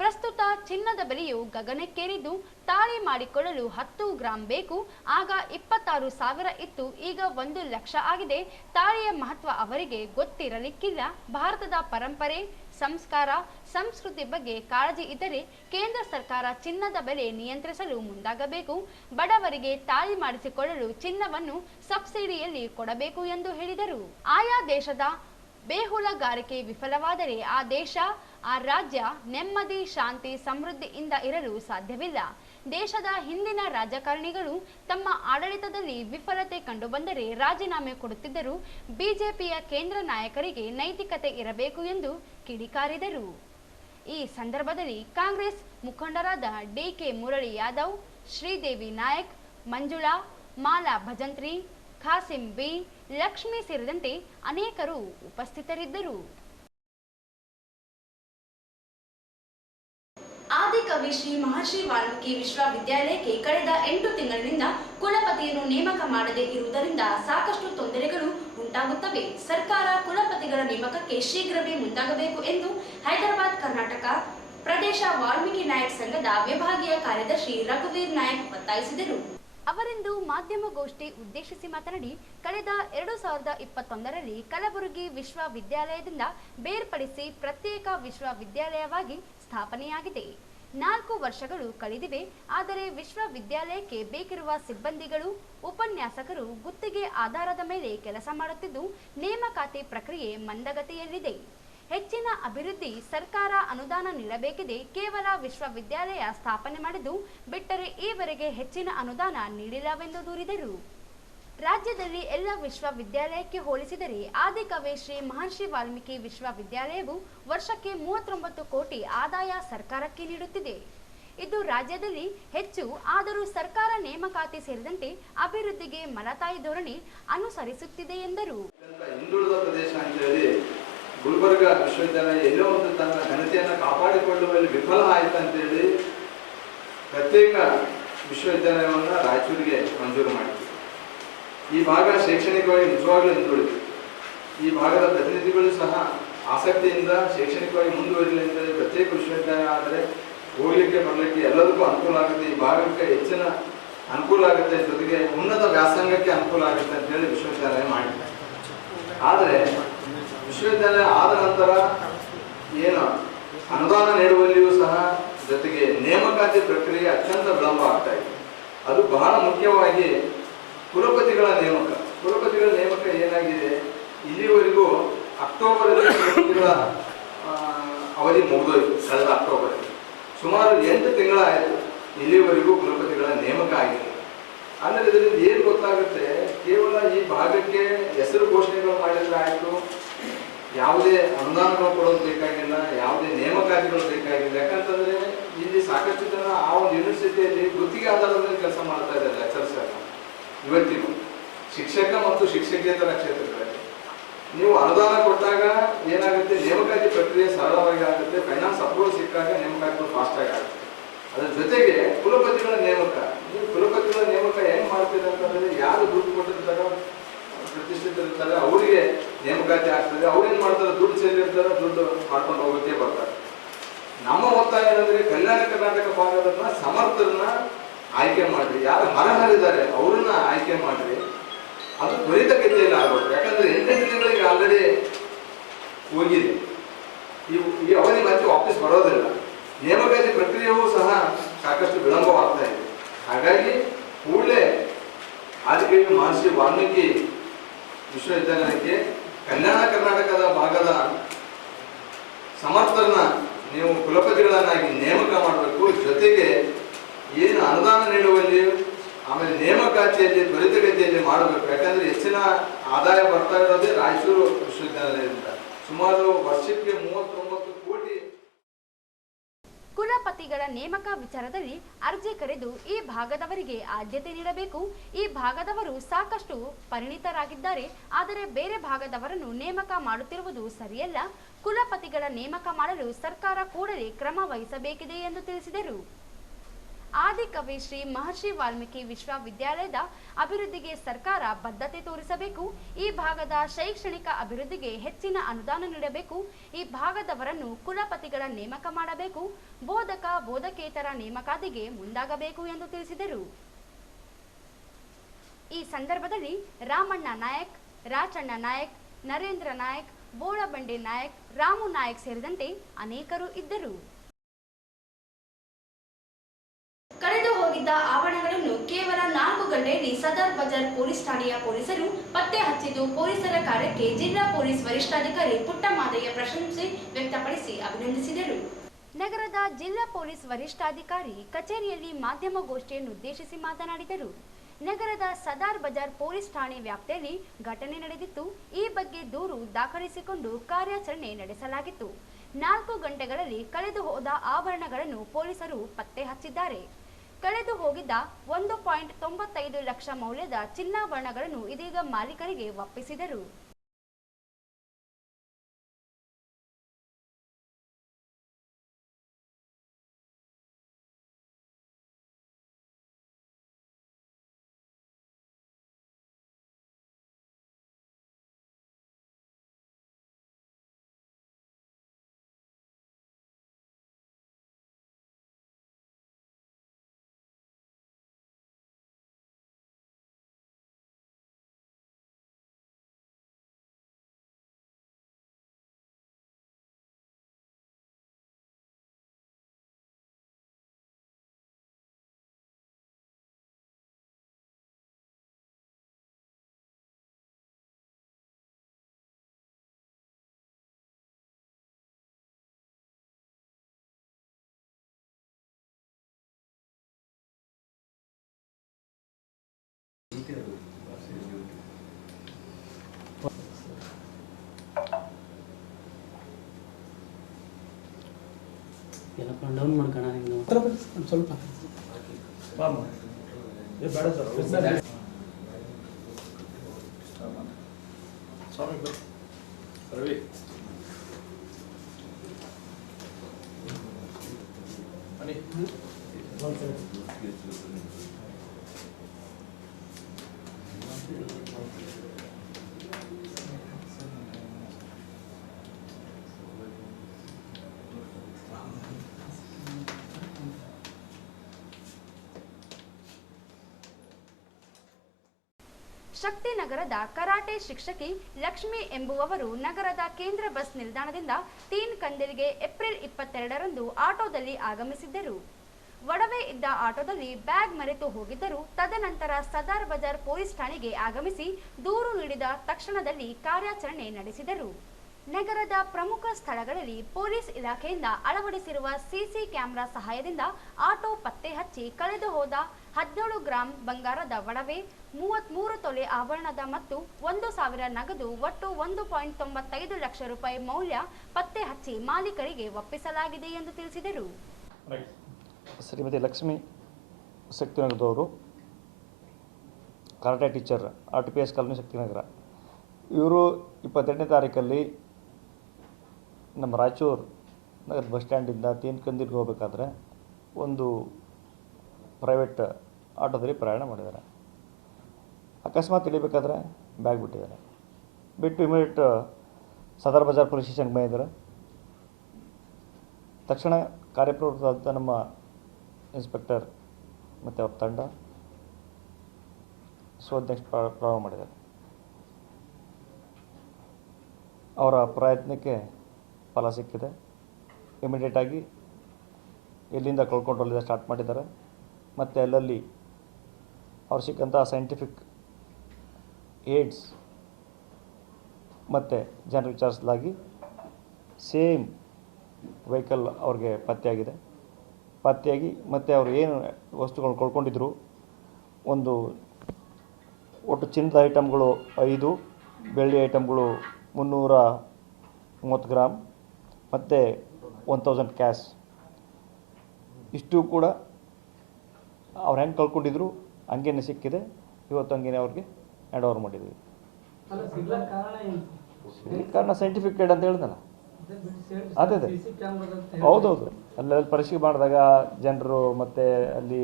ಪ್ರಸ್ತುತ ಚಿನ್ನದ ಬೆಲೆಯು ಗಗನಕ್ಕೇರಿದ್ದು ತಾಳಿ ಮಾಡಿಕೊಳ್ಳಲು 10 ಗ್ರಾಂ ಬೇಕು. ಆಗ 26,000 ಇತ್ತು, ಈಗ 1 ಲಕ್ಷ ಆಗಿದೆ. ತಾಳಿಯ ಮಹತ್ವ ಅವರಿಗೆ ಗೊತ್ತಿರಲಿಕ್ಕಿಲ್ಲ. ಭಾರತದ ಪರಂಪರೆ, ಸಂಸ್ಕಾರ ಸಂಸ್ಕೃತಿ ಬಗ್ಗೆ ಕಾಳಜಿ ಇದ್ದರೆ ಕೇಂದ್ರ ಸರ್ಕಾರ ಚಿನ್ನದ ಬೆಲೆ ನಿಯಂತ್ರಿಸಲು ಮುಂದಾಗಬೇಕು. ಬಡವರಿಗೆ ತಾಳಿ ಮಾಡಿಸಿಕೊಳ್ಳಲು ಚಿನ್ನವನ್ನು ಸಬ್ಸಿಡಿಯಲ್ಲಿ ಕೊಡಬೇಕು ಎಂದು ಹೇಳಿದರು. ಆಯಾ ದೇಶದ ಬೇಹುಳಗಾರಿಕೆ ವಿಫಲವಾದರೆ ಆ ದೇಶ ಆ ರಾಜ್ಯ ನೆಮ್ಮದಿ ಶಾಂತಿ ಸಮೃದ್ಧಿಯಿಂದ ಇರಲು ಸಾಧ್ಯವಿಲ್ಲ. ದೇಶದ ಹಿಂದಿನ ರಾಜಕಾರಣಿಗಳು ತಮ್ಮ ಆಡಳಿತದಲ್ಲಿ ವಿಫಲತೆ ಕಂಡುಬಂದರೆ ರಾಜೀನಾಮೆ ಕೊಡುತ್ತಿದ್ದರು. ಬಿಜೆಪಿಯ ಕೇಂದ್ರ ನಾಯಕರಿಗೆ ನೈತಿಕತೆ ಇರಬೇಕು ಎಂದು ಕಿಡಿಕಾರಿದರು. ಈ ಸಂದರ್ಭದಲ್ಲಿ ಕಾಂಗ್ರೆಸ್ ಮುಖಂಡರಾದ ಡಿಕೆ ಮುರಳಿ ಯಾದವ್, ಶ್ರೀದೇವಿ ನಾಯಕ್, ಮಂಜುಳಾ, ಮಾಲಾ ಭಜಂತ್ರಿ, ಖಾಸಿಂ ಬಿ, ಲಕ್ಷ್ಮಿ ಸೇರಿದಂತೆ ಅನೇಕರು ಉಪಸ್ಥಿತರಿದ್ದರು. ಆದಿಕವಿ ಶ್ರೀ ಮಹರ್ಷಿ ವಾಲ್ಮೀಕಿ ವಿಶ್ವವಿದ್ಯಾಲಯಕ್ಕೆ ಕಳೆದ 8 ತಿಂಗಳಿನಿಂದ ಕುಲಪತಿಯನ್ನು ನೇಮಕ ಮಾಡದೇ ಇರುವುದರಿಂದ ಸಾಕಷ್ಟು ತೊಂದರೆಗಳು ಉಂಟಾಗುತ್ತವೆ. ಸರ್ಕಾರ ಕುಲಪತಿಗಳ ನೇಮಕಕ್ಕೆ ಶೀಘ್ರವೇ ಮುಂದಾಗಬೇಕು ಎಂದು ಹೈದರಾಬಾದ್ ಕರ್ನಾಟಕ ಪ್ರದೇಶ ವಾಲ್ಮೀಕಿ ನಾಯಕ್ ಸಂಘದ ವಿಭಾಗೀಯ ಕಾರ್ಯದರ್ಶಿ ರಘುವೀರ್ ನಾಯಕ್ ಒತ್ತಾಯಿಸಿದರು. ಅವರಿಂದು ಮಾಧ್ಯಮಗೋಷ್ಠಿ ಉದ್ದೇಶಿಸಿ ಮಾತನಾಡಿ, ಕಳೆದ 2021ರಲ್ಲಿ ಕಲಬುರಗಿ ವಿಶ್ವವಿದ್ಯಾಲಯದಿಂದ ಬೇರ್ಪಡಿಸಿ ಪ್ರತ್ಯೇಕ ವಿಶ್ವವಿದ್ಯಾಲಯವಾಗಿ ಸ್ಥಾಪನೆಯಾಗಿದೆ. 4 ವರ್ಷಗಳು ಕಳೆದಿವೆ. ಆದರೆ ವಿಶ್ವವಿದ್ಯಾಲಯಕ್ಕೆ ಬೇಕಿರುವ ಸಿಬ್ಬಂದಿಗಳು, ಉಪನ್ಯಾಸಕರು ಗುತ್ತಿಗೆ ಆಧಾರದ ಮೇಲೆ ಕೆಲಸ ಮಾಡುತ್ತಿದ್ದು ನೇಮಕಾತಿ ಪ್ರಕ್ರಿಯೆ ಮಂದಗತಿಯಲ್ಲಿದೆ. ಹೆಚ್ಚಿನ ಅಭಿವೃದ್ಧಿ ಸರ್ಕಾರ ಅನುದಾನ ನೀಡಬೇಕಿದೆ. ಕೇವಲ ವಿಶ್ವವಿದ್ಯಾಲಯ ಸ್ಥಾಪನೆ ಮಾಡಿದ್ದು ಬಿಟ್ಟರೆ ಈವರೆಗೆ ಹೆಚ್ಚಿನ ಅನುದಾನ ನೀಡಿಲ್ಲವೆಂದು ದೂರಿದರು. ರಾಜ್ಯದಲ್ಲಿ ಎಲ್ಲ ವಿಶ್ವವಿದ್ಯಾಲಯಕ್ಕೆ ಹೋಲಿಸಿದರೆ ಆದಿಕವಿ ಶ್ರೀ ಮಹರ್ಷಿ ವಾಲ್ಮೀಕಿ ವಿಶ್ವವಿದ್ಯಾಲಯವು ವರ್ಷಕ್ಕೆ 39 ಕೋಟಿ ಆದಾಯ ಸರ್ಕಾರಕ್ಕೆ ನೀಡುತ್ತಿದೆ. ಇದು ರಾಜ್ಯದಲ್ಲಿ ಹೆಚ್ಚು. ಆದರೂ ಸರ್ಕಾರ ನೇಮಕಾತಿ ಸೇರಿದಂತೆ ಅಭಿವೃದ್ಧಿಗೆ ಮಲತಾಯಿ ಧೋರಣೆ ಅನುಸರಿಸುತ್ತಿದೆ ಎಂದರು. ಗುಲ್ಬರ್ಗ ವಿಶ್ವವಿದ್ಯಾಲಯ ಎಲ್ಲೋ ಒಂದು ತನ್ನ ಘನತೆಯನ್ನು ಕಾಪಾಡಿಕೊಳ್ಳುವಲ್ಲಿ ವಿಫಲ ಆಯಿತು ಅಂತೇಳಿ ಪ್ರತ್ಯೇಕ ವಿಶ್ವವಿದ್ಯಾಲಯವನ್ನು ರಾಯಚೂರಿಗೆ ಮಂಜೂರು ಮಾಡಿತು. ಈ ಭಾಗ ಶೈಕ್ಷಣಿಕವಾಗಿ ನಿಜವಾಗ್ಲೂ ಹಿಂದುಳಿತು. ಈ ಭಾಗದ ಪ್ರತಿನಿಧಿಗಳು ಸಹ ಆಸಕ್ತಿಯಿಂದ ಶೈಕ್ಷಣಿಕವಾಗಿ ಮುಂದುವರಿಲಿ ಅಂತೇಳಿ ಪ್ರತ್ಯೇಕ ವಿಶ್ವವಿದ್ಯಾಲಯ ಆದರೆ ಹೋಗ್ಲಿಕ್ಕೆ ಬರಲಿಕ್ಕೆ ಎಲ್ಲದಕ್ಕೂ ಅನುಕೂಲ ಆಗುತ್ತೆ, ಈ ಭಾಗಕ್ಕೆ ಹೆಚ್ಚಿನ ಅನುಕೂಲ ಆಗುತ್ತೆ, ಜೊತೆಗೆ ಉನ್ನತ ವ್ಯಾಸಂಗಕ್ಕೆ ಅನುಕೂಲ ಆಗುತ್ತೆ ಅಂತೇಳಿ ವಿಶ್ವವಿದ್ಯಾಲಯ ಮಾಡಿದೆ. ಆದರೆ ವಿಶ್ವವಿದ್ಯಾಲಯ ಆದ ನಂತರ ಏನು ಅನುದಾನ ನೀಡುವಲ್ಲಿಯೂ ಸಹ ಜೊತೆಗೆ ನೇಮಕಾತಿ ಪ್ರಕ್ರಿಯೆ ಅತ್ಯಂತ ವಿಳಂಬ ಆಗ್ತಾ ಇದೆ. ಅದು ಬಹಳ ಮುಖ್ಯವಾಗಿ ಕುಲಪತಿಗಳ ನೇಮಕ ಏನಾಗಿದೆ, ಇಲ್ಲಿವರೆಗೂ ಅಕ್ಟೋಬರಲ್ಲಿ ಕುಲಪತಿಗಳ ಅವಧಿ ಮುಗಿದೋಯ್ತು. ಕಳೆದ ಅಕ್ಟೋಬರಲ್ಲಿ ಸುಮಾರು 8 ತಿಂಗಳಾಯಿತು ಇಲ್ಲಿವರೆಗೂ ಕುಲಪತಿಗಳ ನೇಮಕ ಆಗಿದೆ. ಅಂದರೆ ಇದರಿಂದ ಏನು ಗೊತ್ತಾಗುತ್ತೆ, ಕೇವಲ ಈ ಭಾಗಕ್ಕೆ ಹೆಸರು ಘೋಷಣೆಗಳು ಮಾಡಿದ್ರೆ ಆಯಿತು, ಯಾವುದೇ ಅನುದಾನಗಳು ಕೊಡೋದು ಬೇಕಾಗಿಲ್ಲ, ಯಾವುದೇ ನೇಮಕಾತಿಗಳು ಬೇಕಾಗಿಲ್ಲ. ಯಾಕಂತಂದ್ರೆ ಇಲ್ಲಿ ಸಾಕಷ್ಟು ಜನ ಆ ಒಂದು ಯೂನಿವರ್ಸಿಟಿಯಲ್ಲಿ ಗುತ್ತಿಗೆ ಆಧಾರದ ಮೇಲೆ ಕೆಲಸ ಮಾಡ್ತಾ ಇದ್ದಾರೆ ಲೆಕ್ಚರ್ಸ್ ಎಲ್ಲ. ಇವತ್ತಿಗೂ ಶಿಕ್ಷಕ ಮತ್ತು ಶಿಕ್ಷಕೇತರ ಕ್ಷೇತ್ರಗಳಲ್ಲಿ ನೀವು ಅನುದಾನ ಕೊಟ್ಟಾಗ ಏನಾಗುತ್ತೆ, ನೇಮಕಾತಿ ಪ್ರಕ್ರಿಯೆ ಸರಳವಾಗಿ ಆಗುತ್ತೆ, ಫೈನಾನ್ಸ್ ಅಪ್ರೂವಲ್ ಸಿಕ್ಕಾಗ ನೇಮಕಾತಿಗಳು ಫಾಸ್ಟ್ ಆಗಿ ಆಗುತ್ತೆ. ಅದ್ರ ಜೊತೆಗೆ ಕುಲಪತಿಗಳ ನೇಮಕ, ನೀವು ಕುಲಪತಿಗಳ ನೇಮಕ ಹೆಂಗ್ ಮಾಡ್ತೀರ ಅಂತಂದ್ರೆ ಯಾರು ದುಡ್ಡು ಕೊಟ್ಟಿರ್ತಾರೋ ಪ್ರತಿಷ್ಠಿತರಿರ್ತಾರೆ ಅವರಿಗೆ ನೇಮಕಾತಿ ಆಗ್ತದೆ. ಅವ್ರೇನ್ ಮಾಡ್ತಾರೆ, ದುಡ್ಡು ಸೇರಿರ್ತಾರೆ, ದುಡ್ಡು ಮಾಡ್ಕೊಂಡು ಹೋಗೋಕೆ ಬರ್ತಾರೆ. ನಮ್ಮ ಒತ್ತಾಯ ಏನಂದ್ರೆ ಕಲ್ಯಾಣ ಕರ್ನಾಟಕ ಭಾಗದನ್ನ ಸಮರ್ಥರನ್ನ ಆಯ್ಕೆ ಮಾಡ್ರಿ, ಯಾರು ಹರಹರಿದ್ದಾರೆ ಅವ್ರನ್ನ ಆಯ್ಕೆ ಮಾಡ್ರಿ. ಅದು ತ್ವರಿತಗತಿಯಲ್ಲಿ ಆಗಬೇಕು. ಯಾಕಂದ್ರೆ 8 ತಿಂಗಳಿಗೆ ಆಲ್ರೆಡಿ ಹೋಗಿದೆ, ಈ ಅವಧಿ ಮತ್ತೆ ವಾಪಸ್ ಬರೋದಿಲ್ಲ. ನೇಮಕಾತಿ ಪ್ರಕ್ರಿಯೆಯೂ ಸಹ ಸಾಕಷ್ಟು ವಿಳಂಬವಾಗ್ತಾ ಇದೆ. ಹಾಗಾಗಿ ಕೂಡಲೇ ಆದಿಕವಿ ಮಹರ್ಷಿ ವಾಲ್ಮೀಕಿ ವಿಶ್ವವಿದ್ಯಾಲಯಕ್ಕೆ ಕಲ್ಯಾಣ ಕರ್ನಾಟಕದ ಭಾಗದ ಸಮರ್ಥರನ್ನ ನೀವು ಕುಲಪತಿಗಳನ್ನಾಗಿ ನೇಮಕ ಮಾಡಬೇಕು. ಜೊತೆಗೆ ಏನು ಅನುದಾನ ನೀಡುವಲ್ಲಿ ಆಮೇಲೆ ನೇಮಕಾತಿಯಲ್ಲಿ ತ್ವರಿತಗತಿಯಲ್ಲಿ ಮಾಡಬೇಕು. ಯಾಕಂದ್ರೆ ಹೆಚ್ಚಿನ ಆದಾಯ ಬರ್ತಾ ಇರೋದೇ ರಾಯಚೂರು ವಿಶ್ವವಿದ್ಯಾಲಯದಿಂದ. ಸುಮಾರು ವರ್ಷಕ್ಕೆ 39 ಕೋಟಿ. ಕುಲಪತಿಗಳ ನೇಮಕ ವಿಚಾರದಲ್ಲಿ ಅರ್ಜಿ ಕರೆದು ಈ ಭಾಗದವರಿಗೆ ಆದ್ಯತೆ ನೀಡಬೇಕು. ಈ ಭಾಗದವರು ಸಾಕಷ್ಟು ಪರಿಣಿತರಾಗಿದ್ದಾರೆ, ಆದರೆ ಬೇರೆ ಭಾಗದವರನ್ನು ನೇಮಕ ಮಾಡುತ್ತಿರುವುದು ಸರಿಯಲ್ಲ. ಕುಲಪತಿಗಳ ನೇಮಕ ಮಾಡಲು ಸರ್ಕಾರ ಕೂಡಲೇ ಕ್ರಮ ವಹಿಸಬೇಕಿದೆ ಎಂದು ತಿಳಿಸಿದರು. ಆದಿಕವಿ ಶ್ರೀ ಮಹರ್ಷಿ ವಾಲ್ಮೀಕಿ ವಿಶ್ವವಿದ್ಯಾಲಯದ ಅಭಿವೃದ್ಧಿಗೆ ಸರ್ಕಾರ ಬದ್ಧತೆ ತೋರಿಸಬೇಕು. ಈ ಭಾಗದ ಶೈಕ್ಷಣಿಕ ಅಭಿವೃದ್ಧಿಗೆ ಹೆಚ್ಚಿನ ಅನುದಾನ ನೀಡಬೇಕು. ಈ ಭಾಗದವರನ್ನು ಕುಲಪತಿಗಳ ನೇಮಕ ಮಾಡಬೇಕು. ಬೋಧಕ ಬೋಧಕೇತರ ನೇಮಕಾತಿಗೆ ಮುಂದಾಗಬೇಕು ಎಂದು ತಿಳಿಸಿದರು. ಈ ಸಂದರ್ಭದಲ್ಲಿ ರಾಮಣ್ಣ ನಾಯಕ್, ರಾಚಣ್ಣ ನಾಯಕ್, ನರೇಂದ್ರ ನಾಯಕ್, ಬೋಳಬಂಡೆ ನಾಯಕ್, ರಾಮು ನಾಯಕ್ ಸೇರಿದಂತೆ ಅನೇಕರು ಇದ್ದರು. ಕಳೆದು ಹೋಗಿದ್ದ ಆಭರಣಗಳನ್ನು ಕೇವಲ 4 ಗಂಟೆಯಲ್ಲಿ ಸದರ್ ಬಜಾರ್ ಪೊಲೀಸ್ ಠಾಣೆಯ ಪೊಲೀಸರು ಪತ್ತೆ ಹಚ್ಚಿದ್ದು, ಪೊಲೀಸರ ಕಾರ್ಯಕ್ಕೆ ಜಿಲ್ಲಾ ಪೊಲೀಸ್ ವರಿಷ್ಠಾಧಿಕಾರಿ ಪುಟ್ಟಮಾದಯ್ಯ ಪ್ರಶಂಸೆ ವ್ಯಕ್ತಪಡಿಸಿ ಅಭಿನಂದಿಸಿದರು. ನಗರದ ಜಿಲ್ಲಾ ಪೊಲೀಸ್ ವರಿಷ್ಠಾಧಿಕಾರಿ ಕಚೇರಿಯಲ್ಲಿ ಮಾಧ್ಯಮಗೋಷ್ಠಿಯನ್ನು ಉದ್ದೇಶಿಸಿ ಮಾತನಾಡಿದರು. ನಗರದ ಸದಾರ್ ಬಜಾರ್ ಪೊಲೀಸ್ ಠಾಣೆ ವ್ಯಾಪ್ತಿಯಲ್ಲಿ ಘಟನೆ ನಡೆದಿತ್ತು. ಈ ಬಗ್ಗೆ ದೂರು ದಾಖಲಿಸಿಕೊಂಡು ಕಾರ್ಯಾಚರಣೆ ನಡೆಸಲಾಗಿತ್ತು. 4 ಗಂಟೆಗಳಲ್ಲಿ ಕಳೆದು ಹೋದ ಆಭರಣಗಳನ್ನು ಪೊಲೀಸರು ಪತ್ತೆ ಹಚ್ಚಿದ್ದಾರೆ. ಕಳೆದು ಹೋಗಿದ್ದ 1.95 ಲಕ್ಷ ಮೌಲ್ಯದ ಚಿನ್ನಾಭರಣಗಳನ್ನು ಇದೀಗ ಮಾಲೀಕರಿಗೆ ಒಪ್ಪಿಸಿದರು. ಡೌನ್ ಮಾಡ್ಕೋಣ ನೀವು ಸ್ವಲ್ಪ ರವಿ ಶಕ್ತಿನಗರದ ಕರಾಟೆ ಶಿಕ್ಷಕಿ ಲಕ್ಷ್ಮಿ ಎಂಬುವವರು ನಗರದ ಕೇಂದ್ರ ಬಸ್ ನಿಲ್ದಾಣದಿಂದ ತೀನ್ ಕಂದಿಲ್ಗೆ ಏಪ್ರಿಲ್ 22ರಂದು ಆಟೋದಲ್ಲಿ ಆಗಮಿಸಿದ್ದರು. ಒಡವೆ ಇದ್ದ ಆಟೋದಲ್ಲಿ ಬ್ಯಾಗ್ ಮರೆತು ಹೋಗಿದ್ದರು. ತದನಂತರ ಸದಾರ್ ಬಜಾರ್ ಪೊಲೀಸ್ ಠಾಣೆಗೆ ಆಗಮಿಸಿ ದೂರು ನೀಡಿದ ತಕ್ಷಣದಲ್ಲಿ ಕಾರ್ಯಾಚರಣೆ ನಡೆಸಿದರು. ನಗರದ ಪ್ರಮುಖ ಸ್ಥಳಗಳಲ್ಲಿ ಪೊಲೀಸ್ ಇಲಾಖೆಯಿಂದ ಅಳವಡಿಸಿರುವ ಸಿಸಿ ಕ್ಯಾಮೆರಾ ಸಹಾಯದಿಂದ ಆಟೋ ಪತ್ತೆ ಹಚ್ಚಿ ಕಳೆದು ಹೋದ 17 ಗ್ರಾಂ ಬಂಗಾರದ ಒಡವೆ, 33 ತೊಲೆ ಆಭರಣದ ಮತ್ತು 1,000 ನಗದು ಒಟ್ಟು 1.95 ಲಕ್ಷ ರೂಪಾಯಿ ಮೌಲ್ಯ ಪತ್ತೆ ಹಚ್ಚಿ ಮಾಲೀಕರಿಗೆ ಒಪ್ಪಿಸಲಾಗಿದೆ ಎಂದು ತಿಳಿಸಿದರು. ಶ್ರೀಮತಿ ಲಕ್ಷ್ಮಿ ಶಕ್ತಿನಗರದವರು, karate teacher, RTPS colony Shaktinagar. ಇವರು 28ನೇ ತಾರೀಕಲ್ಲಿ ನಮ್ಮ ರಾಯಚೂರು ನಗರ ಬಸ್ ಸ್ಟ್ಯಾಂಡಿಂದ ತೀನ್ ಕಂದಿಲ್ಗೆ ಹೋಗಬೇಕಾದ್ರೆ ಒಂದು ಪ್ರೈವೇಟ್ ಆಟೋದಲ್ಲಿ ಪ್ರಯಾಣ ಮಾಡಿದ್ದಾರೆ. ಅಕಸ್ಮಾತ್ ಇಳಿಬೇಕಾದ್ರೆ ಬ್ಯಾಗ್ ಬಿಟ್ಟಿದ್ದಾರೆ. ಬಿಟ್ಟು ಇಮಿಡಿಯೇಟ್ ಸದರ್ ಬಜಾರ್ ಪೊಲೀಸ್ ಸ್ಟೇಷನ್ಗೆ ಬಂದಿದ್ದಾರೆ. ತಕ್ಷಣ ಕಾರ್ಯಪ್ರವೃತ್ತವಾದ ನಮ್ಮ ಇನ್ಸ್ಪೆಕ್ಟರ್ ಮತ್ತು ಅವ್ರ ತಂಡ ಶೋಧನೆ ಪ್ರಾರಂಭ ಮಾಡಿದ್ದಾರೆ. ಅವರ ಪ್ರಯತ್ನಕ್ಕೆ ಫಲ ಸಿಕ್ಕಿದೆ. ಇಮಿಡಿಯೇಟಾಗಿ ಎಲ್ಲಿಂದ ಕಳ್ಕೊಂಡು ಅಲ್ಲಿಂದ ಸ್ಟಾರ್ಟ್ ಮಾಡಿದ್ದಾರೆ. ಮತ್ತು ಅಲ್ಲಲ್ಲಿ ಅವ್ರು ಸಿಕ್ಕಂಥ ಸೈಂಟಿಫಿಕ್ ಏಡ್ಸ್ ಮತ್ತು ಜನರು ವಿಚಾರಿಸಲಾಗಿ ಸೇಮ್ ವೆಹಿಕಲ್ ಅವ್ರಿಗೆ ಪತ್ತೆಯಾಗಿ ಮತ್ತು ಅವರು ಏನು ವಸ್ತುಗಳು ಕಳ್ಕೊಂಡಿದ್ರು, ಒಂದು ಒಟ್ಟು ಚಿನ್ನದ ಐಟಮ್ಗಳು 5, ಬೆಳ್ಳಿ ಐಟಮ್ಗಳು 330 ಗ್ರಾಮ್ ಮತ್ತು 1000 ಕ್ಯಾಶ್, ಇಷ್ಟು ಕೂಡ ಅವ್ರು ಹೆಂಗೆ ಕಳ್ಕೊಂಡಿದ್ರು ಹಂಗೇನೆ ಸಿಕ್ಕಿದೆ. ಇವತ್ತು ಹಂಗೇನೆ ಅವ್ರಿಗೆ ಹ್ಯಾಂಡ್ ಓವರ್ ಮಾಡಿದ್ವಿ. ಕಾರಣ ಸೈಂಟಿಫಿಕ್ ಏಡ್ ಅಂತ ಹೇಳಿದಲ್ಲ, ಅದೇ ಹೌದೌದು. ಅಲ್ಲೆಲ್ಲ ಪರಿಶೀಲನೆ ಮಾಡಿದಾಗ ಜನರು ಮತ್ತು ಅಲ್ಲಿ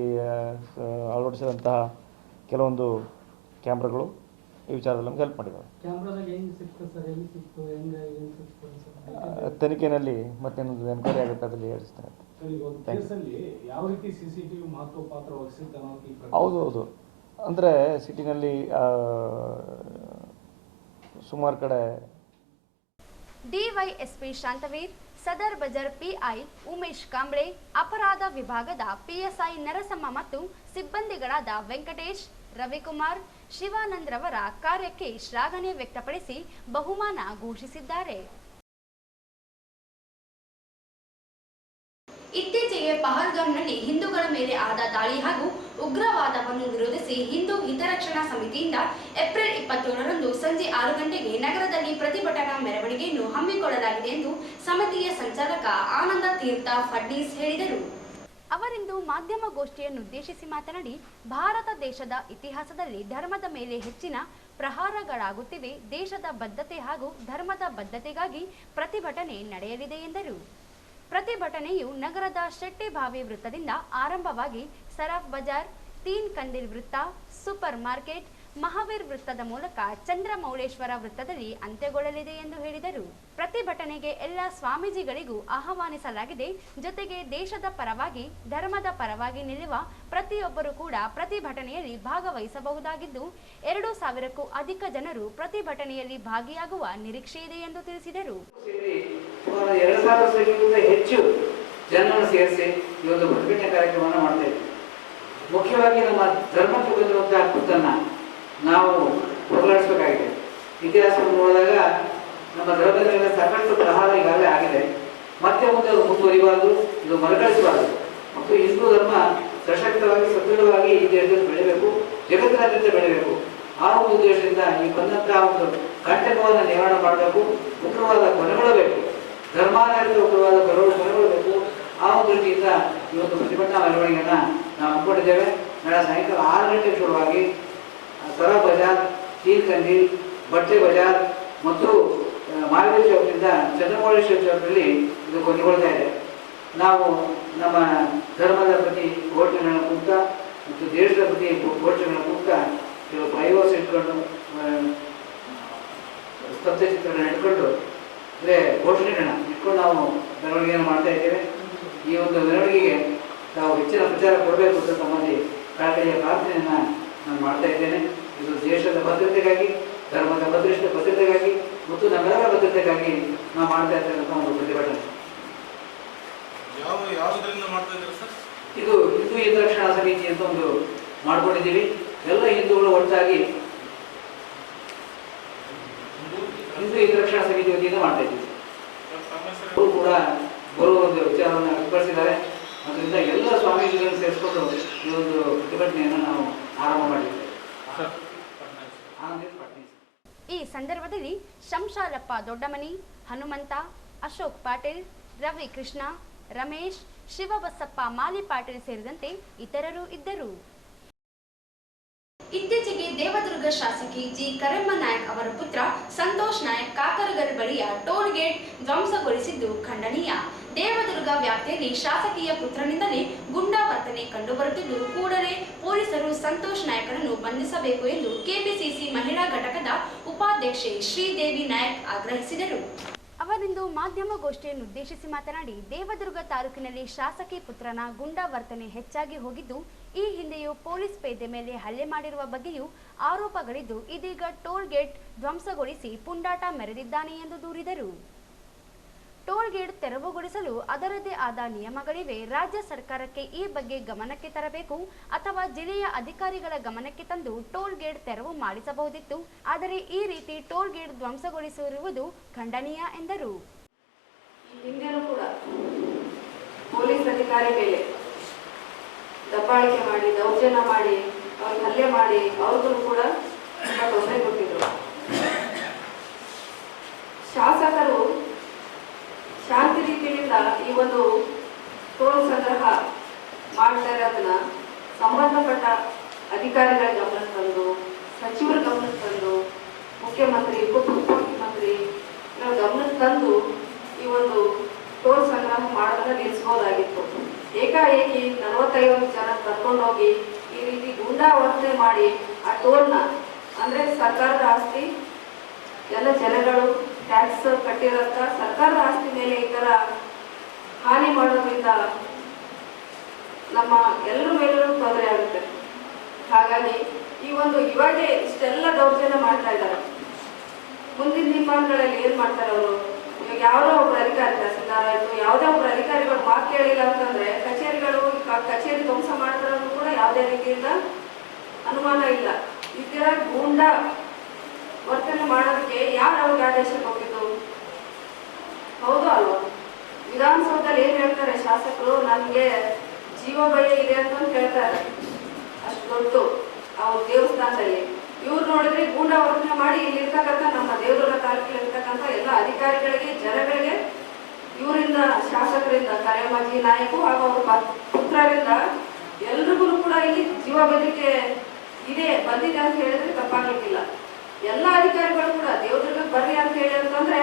ಅಳವಡಿಸಿದಂತಹ ಕೆಲವೊಂದು ಕ್ಯಾಮ್ರಾಗಳು ಈ ವಿಚಾರದಲ್ಲಿ ನಮ್ಗೆ ಹೆಲ್ಪ್ ಮಾಡಿದ್ದಾರೆ. ತನಿಖೆಯಲ್ಲಿ ಮತ್ತೇನೊಂದು ಎನ್ಕ್ವೈರಿ ಆಗುತ್ತೆ, ಅದರಲ್ಲಿ ಹೇಳಿಸ್ತೇನೆ. ಹೌದು, ಅಂದರೆ ಸಿಟಿನಲ್ಲಿ ಸುಮಾರು ಕಡೆ ಡಿವೈಎಸ್ಪಿ ಶಾಂತವೀರ್, ಸದರ್ ಬಜಾರ್ ಪಿಐ ಉಮೇಶ್ ಕಾಂಬ್ಳೆ, ಅಪರಾಧ ವಿಭಾಗದ ಪಿಎಸ್ಐ ನರಸಮ್ಮ ಮತ್ತು ಸಿಬ್ಬಂದಿಗಳಾದ ವೆಂಕಟೇಶ್, ರವಿಕುಮಾರ್, ಶಿವಾನಂದ್ ರವರ ಕಾರ್ಯಕ್ಕೆ ಶ್ಲಾಘನೆ ವ್ಯಕ್ತಪಡಿಸಿ ಬಹುಮಾನ ಘೋಷಿಸಿದ್ದಾರೆ. ಇತ್ತೀಚೆಗೆ ಪಹಲ್ಗಾಮ್ನಲ್ಲಿ ಹಿಂದೂಗಳ ಮೇಲೆ ಆದ ದಾಳಿ ಹಾಗೂ ಉಗ್ರವಾದವನ್ನು ವಿರೋಧಿಸಿ ಹಿಂದೂ ಹಿತರಕ್ಷಣಾ ಸಮಿತಿಯಿಂದ ಏಪ್ರಿಲ್ 27ರಂದು ಸಂಜೆ 6 ಗಂಟೆಗೆ ನಗರದಲ್ಲಿ ಪ್ರತಿಭಟನಾ ಮೆರವಣಿಗೆಯನ್ನು ಹಮ್ಮಿಕೊಳ್ಳಲಾಗಿದೆ ಎಂದು ಸಮಿತಿಯ ಸಂಚಾಲಕ ಆನಂದ ತೀರ್ಥ ಫಡ್ನೀಸ್ ಹೇಳಿದರು. ಅವರಿಂದು ಮಾಧ್ಯಮಗೋಷ್ಠಿಯನ್ನುದ್ದೇಶಿಸಿ ಮಾತನಾಡಿ, ಭಾರತ ದೇಶದ ಇತಿಹಾಸದಲ್ಲಿ ಧರ್ಮದ ಮೇಲೆ ಹೆಚ್ಚಿನ ಪ್ರಹಾರಗಳಾಗುತ್ತಿವೆ. ದೇಶದ ಬದ್ಧತೆ ಹಾಗೂ ಧರ್ಮದ ಬದ್ಧತೆಗಾಗಿ ಪ್ರತಿಭಟನೆ ನಡೆಯಲಿದೆ ಎಂದರು. ಪ್ರತಿಭಟನೆಯು ನಗರದ ಶೆಟ್ಟಿಬಾವಿ ವೃತ್ತದಿಂದ ಆರಂಭವಾಗಿ ಸರಾಫ್ ಬಜಾರ್, ತೀನ್ ಕಂದಿಲ್ ವೃತ್ತ, ಸೂಪರ್ ಮಾರ್ಕೆಟ್, ಮಹಾವೀರ್ ವೃತ್ತದ ಮೂಲಕ ಚಂದ್ರಮೌಳೇಶ್ವರ ವೃತ್ತದಲ್ಲಿ ಅಂತ್ಯಗೊಳ್ಳಲಿದೆ ಎಂದು ಹೇಳಿದರು. ಪ್ರತಿಭಟನೆಗೆ ಎಲ್ಲ ಸ್ವಾಮೀಜಿಗಳಿಗೂ ಆಹ್ವಾನಿಸಲಾಗಿದೆ. ಜೊತೆಗೆ ದೇಶದ ಪರವಾಗಿ, ಧರ್ಮದ ಪರವಾಗಿ ನಿಲ್ಲುವ ಪ್ರತಿಯೊಬ್ಬರೂ ಕೂಡ ಪ್ರತಿಭಟನೆಯಲ್ಲಿ ಭಾಗವಹಿಸಬಹುದಾಗಿದ್ದು 2,000ಕ್ಕೂ ಅಧಿಕ ಜನರು ಪ್ರತಿಭಟನೆಯಲ್ಲಿ ಭಾಗಿಯಾಗುವ ನಿರೀಕ್ಷೆ ಇದೆ ಎಂದು ತಿಳಿಸಿದರು. 2,000ಕ್ಕಿಂತ ಹೆಚ್ಚು ಜನರನ್ನು ಸೇರಿಸಿ ಈ ಒಂದು ಪ್ರತಿಭಟನೆ ಕಾರ್ಯಕ್ರಮವನ್ನು ಮಾಡ್ತಾ ಇದ್ದೀವಿ. ಮುಖ್ಯವಾಗಿ ನಮ್ಮ ಧರ್ಮಕ್ಕೆ ಬಂದಿರುವಂತಹ ಕುತ್ತನ್ನು ನಾವು ಹೋಗಲಾಡಿಸಬೇಕಾಗಿದೆ. ಇತಿಹಾಸವನ್ನು ನೋಡಿದಾಗ ನಮ್ಮ ಧರ್ಮದ ಮೇಲೆ ಸಾಕಷ್ಟು ಪ್ರಹಾರ ಈಗಾಗಲೇ ಆಗಿದೆ. ಮತ್ತೆ ಮುಂದೆ ಅದು ಮುಂದುವರಿಬಾರದು, ಇದು ಮರುಕಳಿಸಬಾರದು ಮತ್ತು ಹಿಂದೂ ಧರ್ಮ ಸಶಕ್ತವಾಗಿ ಸದೃಢವಾಗಿ ಈ ದೇಶದಲ್ಲಿ ಬೆಳೆಯಬೇಕು, ಜಗತ್ತಿನಾದ್ಯಂತ ಬೆಳೆಯಬೇಕು. ಆ ಒಂದು ಉದ್ದೇಶದಿಂದ ಈ ಬಂದಂತಹ ಒಂದು ಕಂಟಕವನ್ನು ನಿವಾರಣೆ ಮಾಡಬೇಕು, ಉಗ್ರವಾದ ಕೊನೆಗೊಳ್ಳಬೇಕು, ಧರ್ಮಾಧಾರಿತ ಉಗ್ರವಾದ ಕೊನೆಗೊಳ್ಳಬೇಕು. ಆ ಒಂದು ದೃಷ್ಟಿಯಿಂದ ಈ ಒಂದು ಪ್ರತಿಭಟನಾ ಮೆರವಣಿಗೆಯನ್ನು ನಾವು ಹಮ್ಮಿಕೊಂಡಿದ್ದೇವೆ. ನಾಳೆ ಸಾಯಂಕಾಲ 6 ಗಂಟೆಗೆ ಶುರುವಾಗಿ ಸರಾ ಬಜಾರ್, ತೀನ್ ಕಂದಿಲ್, ಬಟ್ಟೆ ಬಜಾರ್ ಮತ್ತು ಮಹಾವೀರ್ ಚೌಕದಿಂದ ಚಂದ್ರಮೌಳೇಶ್ವರ ಚೌಕದಲ್ಲಿ ಇದು ಕೊನೆಗೊಳ್ತಾ ಇದೆ. ನಾವು ನಮ್ಮ ಧರ್ಮದ ಪ್ರತಿ ಘೋಷಣೆಗಳನ್ನು ಕೂಗ್ತಾ ಮತ್ತು ದೇಶದ ಪ್ರತಿ ಘೋಷಣೆಗಳನ್ನು ಕೂಗ್ತಾ ಕೆಲವು ಪ್ರೈವರ್ಸ್ ಇಟ್ಕೊಂಡು ಸ್ತಬ್ಧಚಿತ್ರಗಳನ್ನ ಇಟ್ಕೊಂಡು ಅಂದರೆ ಘೋಷಣೆಗಳನ್ನ ಇಟ್ಕೊಂಡು ನಾವು ಮೆರವಣಿಗೆಯನ್ನು ಮಾಡ್ತಾ ಇದ್ದೇವೆ. ಈ ಒಂದು ಮೆರವಣಿಗೆಗೆ ನಾವು ಹೆಚ್ಚಿನ ಪ್ರಚಾರ ಕೊಡಬೇಕು ಅಂತ ತಮ್ಮಲ್ಲಿ ಕಳಕಳಿಯ ಪ್ರಾರ್ಥನೆಯನ್ನು ನಾನು ಮಾಡ್ತಾ ಇದ್ದೇನೆ. ಇದು ದೇಶದ ಭದ್ರತೆಗಾಗಿ, ಧರ್ಮದ ಭದ್ರತೆಗಾಗಿ ಮತ್ತು ನಮ್ಮೆಲ್ಲರ ಭದ್ರತೆಗಾಗಿ ನಾವು ಮಾಡ್ತಾ ಇರ್ತಕ್ಕಂಥ ಒಂದು ಪ್ರತಿಭಟನೆ. ಇದು ಹಿಂದೂ ಹಿತರಕ್ಷಣಾ ಸಮಿತಿ ಅಂತ ಒಂದು ಮಾಡ್ಕೊಂಡಿದ್ದೀವಿ. ಎಲ್ಲ ಹಿಂದೂಗಳು ಒಟ್ಟಾಗಿ ಹಿಂದೂ ಹಿತರಕ್ಷಣಾ ಸಮಿತಿ ವತಿಯಿಂದ ಮಾಡ್ತಾ ಇದ್ದೀವಿ. ಅವರು ಕೂಡ ಬರುವ ಒಂದು ವಿಚಾರವನ್ನು ವ್ಯಕ್ತಪಡಿಸಿದ್ದಾರೆ. ಅದರಿಂದ ಎಲ್ಲ ಸ್ವಾಮೀಜಿಗಳನ್ನು ಸೇರಿಸಿಕೊಂಡು ಈ ಒಂದು ಪ್ರತಿಭಟನೆಯನ್ನು ನಾವು ಆರಂಭ ಮಾಡಿದ್ದೇವೆ. ಈ ಸಂದರ್ಭದಲ್ಲಿ ಶಂಶಾಲಪ್ಪ ದೊಡ್ಡಮನಿ, ಹನುಮಂತ, ಅಶೋಕ್ ಪಾಟೀಲ್, ರವಿ ಕೃಷ್ಣ, ರಮೇಶ್, ಶಿವಬಸಪ್ಪ ಮಾಲಿ ಪಾಟೀಲ್ ಸೇರಿದಂತೆ ಇತರರು ಇದ್ದರು. ಇತ್ತೀಚೆಗೆ ದೇವದುರ್ಗ ಶಾಸಕಿ ಜಿ ಕರೆಮ್ಮ ನಾಯಕ್ ಅವರ ಪುತ್ರ ಸಂತೋಷ್ ನಾಯಕ್ ಕಾಕರಗಲ್ ಬಳಿಯ ಟೋಲ್ ಗೇಟ್ ಧ್ವಂಸಗೊಳಿಸಿದ್ದು ಖಂಡನೀಯ. ದೇವದುರ್ಗ ವ್ಯಾಪ್ತಿಯಲ್ಲಿ ಶಾಸಕೀಯ ಪುತ್ರನಿಂದಲೇ ಗುಂಡಾ ವರ್ತನೆ ಕಂಡುಬರುತ್ತಿದ್ದು, ಕೂಡಲೇ ಪೊಲೀಸರು ಸಂತೋಷ್ ನಾಯಕನನ್ನು ಬಂಧಿಸಬೇಕು ಎಂದು ಕೆಪಿಸಿಸಿ ಮಹಿಳಾ ಘಟಕದ ಉಪಾಧ್ಯಕ್ಷೆ ಶ್ರೀದೇವಿ ನಾಯಕ್ ಆಗ್ರಹಿಸಿದರು. ಅವರಿಂದು ಮಾಧ್ಯಮಗೋಷ್ಠಿಯನ್ನುದ್ದೇಶಿಸಿ ಮಾತನಾಡಿ, ದೇವದುರ್ಗ ತಾಲೂಕಿನಲ್ಲಿ ಶಾಸಕಿ ಪುತ್ರನ ಗುಂಡಾ ವರ್ತನೆ ಹೆಚ್ಚಾಗಿ ಹೋಗಿದ್ದು, ಈ ಹಿಂದೆಯೂ ಪೊಲೀಸ್ ಪೇದೆ ಮೇಲೆ ಹಲ್ಲೆ ಮಾಡಿರುವ ಬಗ್ಗೆಯೂ ಆರೋಪಗಳಿದ್ದು, ಇದೀಗ ಟೋಲ್ ಗೇಟ್ ಧ್ವಂಸಗೊಳಿಸಿ ಪುಂಡಾಟ ಮೆರೆದಿದ್ದಾನೆ ಎಂದು ದೂರಿದರು. ಟೋಲ್ ಗೇಟ್ ತೆರವುಗೊಳಿಸಲು ಅದರದೇ ಆದ ನಿಯಮಗಳಿವೆ. ರಾಜ್ಯ ಸರ್ಕಾರಕ್ಕೆ ಈ ಬಗ್ಗೆ ಗಮನಕ್ಕೆ ತರಬೇಕು ಅಥವಾ ಜಿಲ್ಲೆಯ ಅಧಿಕಾರಿಗಳ ಗಮನಕ್ಕೆ ತಂದು ಟೋಲ್ ಗೇಟ್ ತೆರವು ಮಾಡಿಸಬಹುದಿತ್ತು. ಆದರೆ ಈ ರೀತಿ ಟೋಲ್ ಗೇಟ್ ಧ್ವಂಸಗೊಳಿಸಿರುವುದು ಖಂಡನೀಯ ಎಂದರು. ಹಿಂದೆನೂ ಕೂಡ ಪೊಲೀಸ್ ಅಧಿಕಾರಿ ಮೇಲೆ ದಬ್ಬಾಳಿಕೆ ಮಾಡಿ, ದೌರ್ಜನ್ಯ ಮಾಡಿ, ಅವ್ರಿಗೆ ಹಲ್ಲೆ ಮಾಡಿ, ಅವ್ರಿಗೂ ಕೂಡ ತೊಂದರೆ ಕೊಟ್ಟಿದ್ರು. ಶಾಸಕರು ಶಾಂತಿ ರೀತಿಯಿಂದ ಈ ಒಂದು ಟೋಲ್ ಸಂಗ್ರಹ ಮಾಡ್ತಾ ಇರೋದನ್ನ ಸಂಬಂಧಪಟ್ಟ ಅಧಿಕಾರಿಗಳ ಗಮನಕ್ಕೆ ತಂದು, ಸಚಿವರ ಗಮನಕ್ಕೆ ತಂದು, ಮುಖ್ಯಮಂತ್ರಿ, ಉಪಮುಖ್ಯಮಂತ್ರಿ ಗಮನಕ್ಕೆ ತಂದು ಈ ಒಂದು ಟೋಲ್ ಸಂಗ್ರಹ ಮಾಡೋದನ್ನ ನಿಲ್ಲಿಸಬಹುದಾಗಿತ್ತು. ಏಕಾಏಕಿ 45 ಜನ ಕರ್ಕೊಂಡೋಗಿ ಈ ರೀತಿ ಗುಂಡಾ ವರ್ತನೆ ಮಾಡಿ ಆ ಟೋಲ್ನ ಅಂದರೆ ಸರ್ಕಾರದ ಆಸ್ತಿ, ಎಲ್ಲ ಜನಗಳು ಟ್ಯಾಕ್ಸ್ ಕಟ್ಟಿರೋಂಥ ಸರ್ಕಾರದ ಆಸ್ತಿ ಮೇಲೆ ಈ ಥರ ಹಾನಿ ಮಾಡೋದ್ರಿಂದ ನಮ್ಮ ಎಲ್ಲರ ಮೇಲೂ ತೊಂದರೆ ಆಗುತ್ತೆ. ಹಾಗಾಗಿ ಈ ಒಂದು ಇವಾಗೇ ಇಷ್ಟೆಲ್ಲ ದೌರ್ಜನ್ಯ ಮಾಡ್ತಾ ಇದ್ದಾರೆ. ಮುಂದಿನ ದಿನಮಾನಗಳಲ್ಲಿ ಏನು ಮಾಡ್ತಾರೆ ಅವರು? ಇವಾಗ ಯಾವುದೋ ಒಬ್ಬರು ಅಧಿಕಾರಿ ತಹಸೀಲ್ದಾರ್ ಆಯಿತು ಯಾವುದೇ ಒಬ್ಬರು ಅಧಿಕಾರಿಗಳು ಮಾತು ಕೇಳಿಲ್ಲ ಅಂತಂದ್ರೆ ಕಚೇರಿ ಧ್ವಂಸ ಮಾಡಿದ್ರೂ ಕೂಡ ಯಾವುದೇ ರೀತಿಯಿಂದ ಅನುಮಾನ ಇಲ್ಲ. ಈ ತರ ಗೂಂಡಾ ವರ್ತನೆ ಮಾಡೋದಕ್ಕೆ ಯಾರು ಅವ್ರಿಗೆ ಆದೇಶ ಕೊಟ್ಟಿದ್ದು? ಹೌದು ಅಲ್ವಾ? ವಿಧಾನಸೌಧದಲ್ಲಿ ಏನ್ ಹೇಳ್ತಾರೆ ಶಾಸಕರು, ನನಗೆ ಜೀವ ಭಯ ಇದೆ ಅಂತ ಹೇಳ್ತಾರೆ. ಅಷ್ಟು ದೊಡ್ಡ ಅವ್ರ ದೇವಸ್ಥಾನದಲ್ಲಿ ಇವ್ರು ನೋಡಿದ್ರೆ ಗೂಂಡಾ ವರ್ತನೆ ಮಾಡಿ ಇಲ್ಲಿ ಇರ್ತಕ್ಕಂಥ ನಮ್ಮ ದೇವದುರ್ಗ ತಾಲೂಕಿನಲ್ಲಿ ಇರ್ತಕ್ಕಂಥ ಎಲ್ಲ ಅಧಿಕಾರಿಗಳಿಗೆ, ಜನಗಳಿಗೆ ಇವರಿಂದ, ಶಾಸಕರಿಂದ, ಕರೆಮಾಜಿ ನಾಯಕು ಹಾಗೂ ಅವ್ರ ಪುತ್ರರಿಂದ ಎಲ್ರಿಗೂ ಕೂಡ ಇಲ್ಲಿ ಜೀವ ಬೆದರಿಕೆ ಇದೆ, ಬಂದಿದೆ ಅಂತ ಹೇಳಿದ್ರೆ ತಪ್ಪಾಗ್ಲಿಕ್ಕಿಲ್ಲ. ಎಲ್ಲ ಅಧಿಕಾರಿಗಳು ಕೂಡ ದೇವದುರ್ಗಕ್ಕೆ ಬರ್ರಿ ಅಂತ ಹೇಳಿ ಅಂತಂದ್ರೆ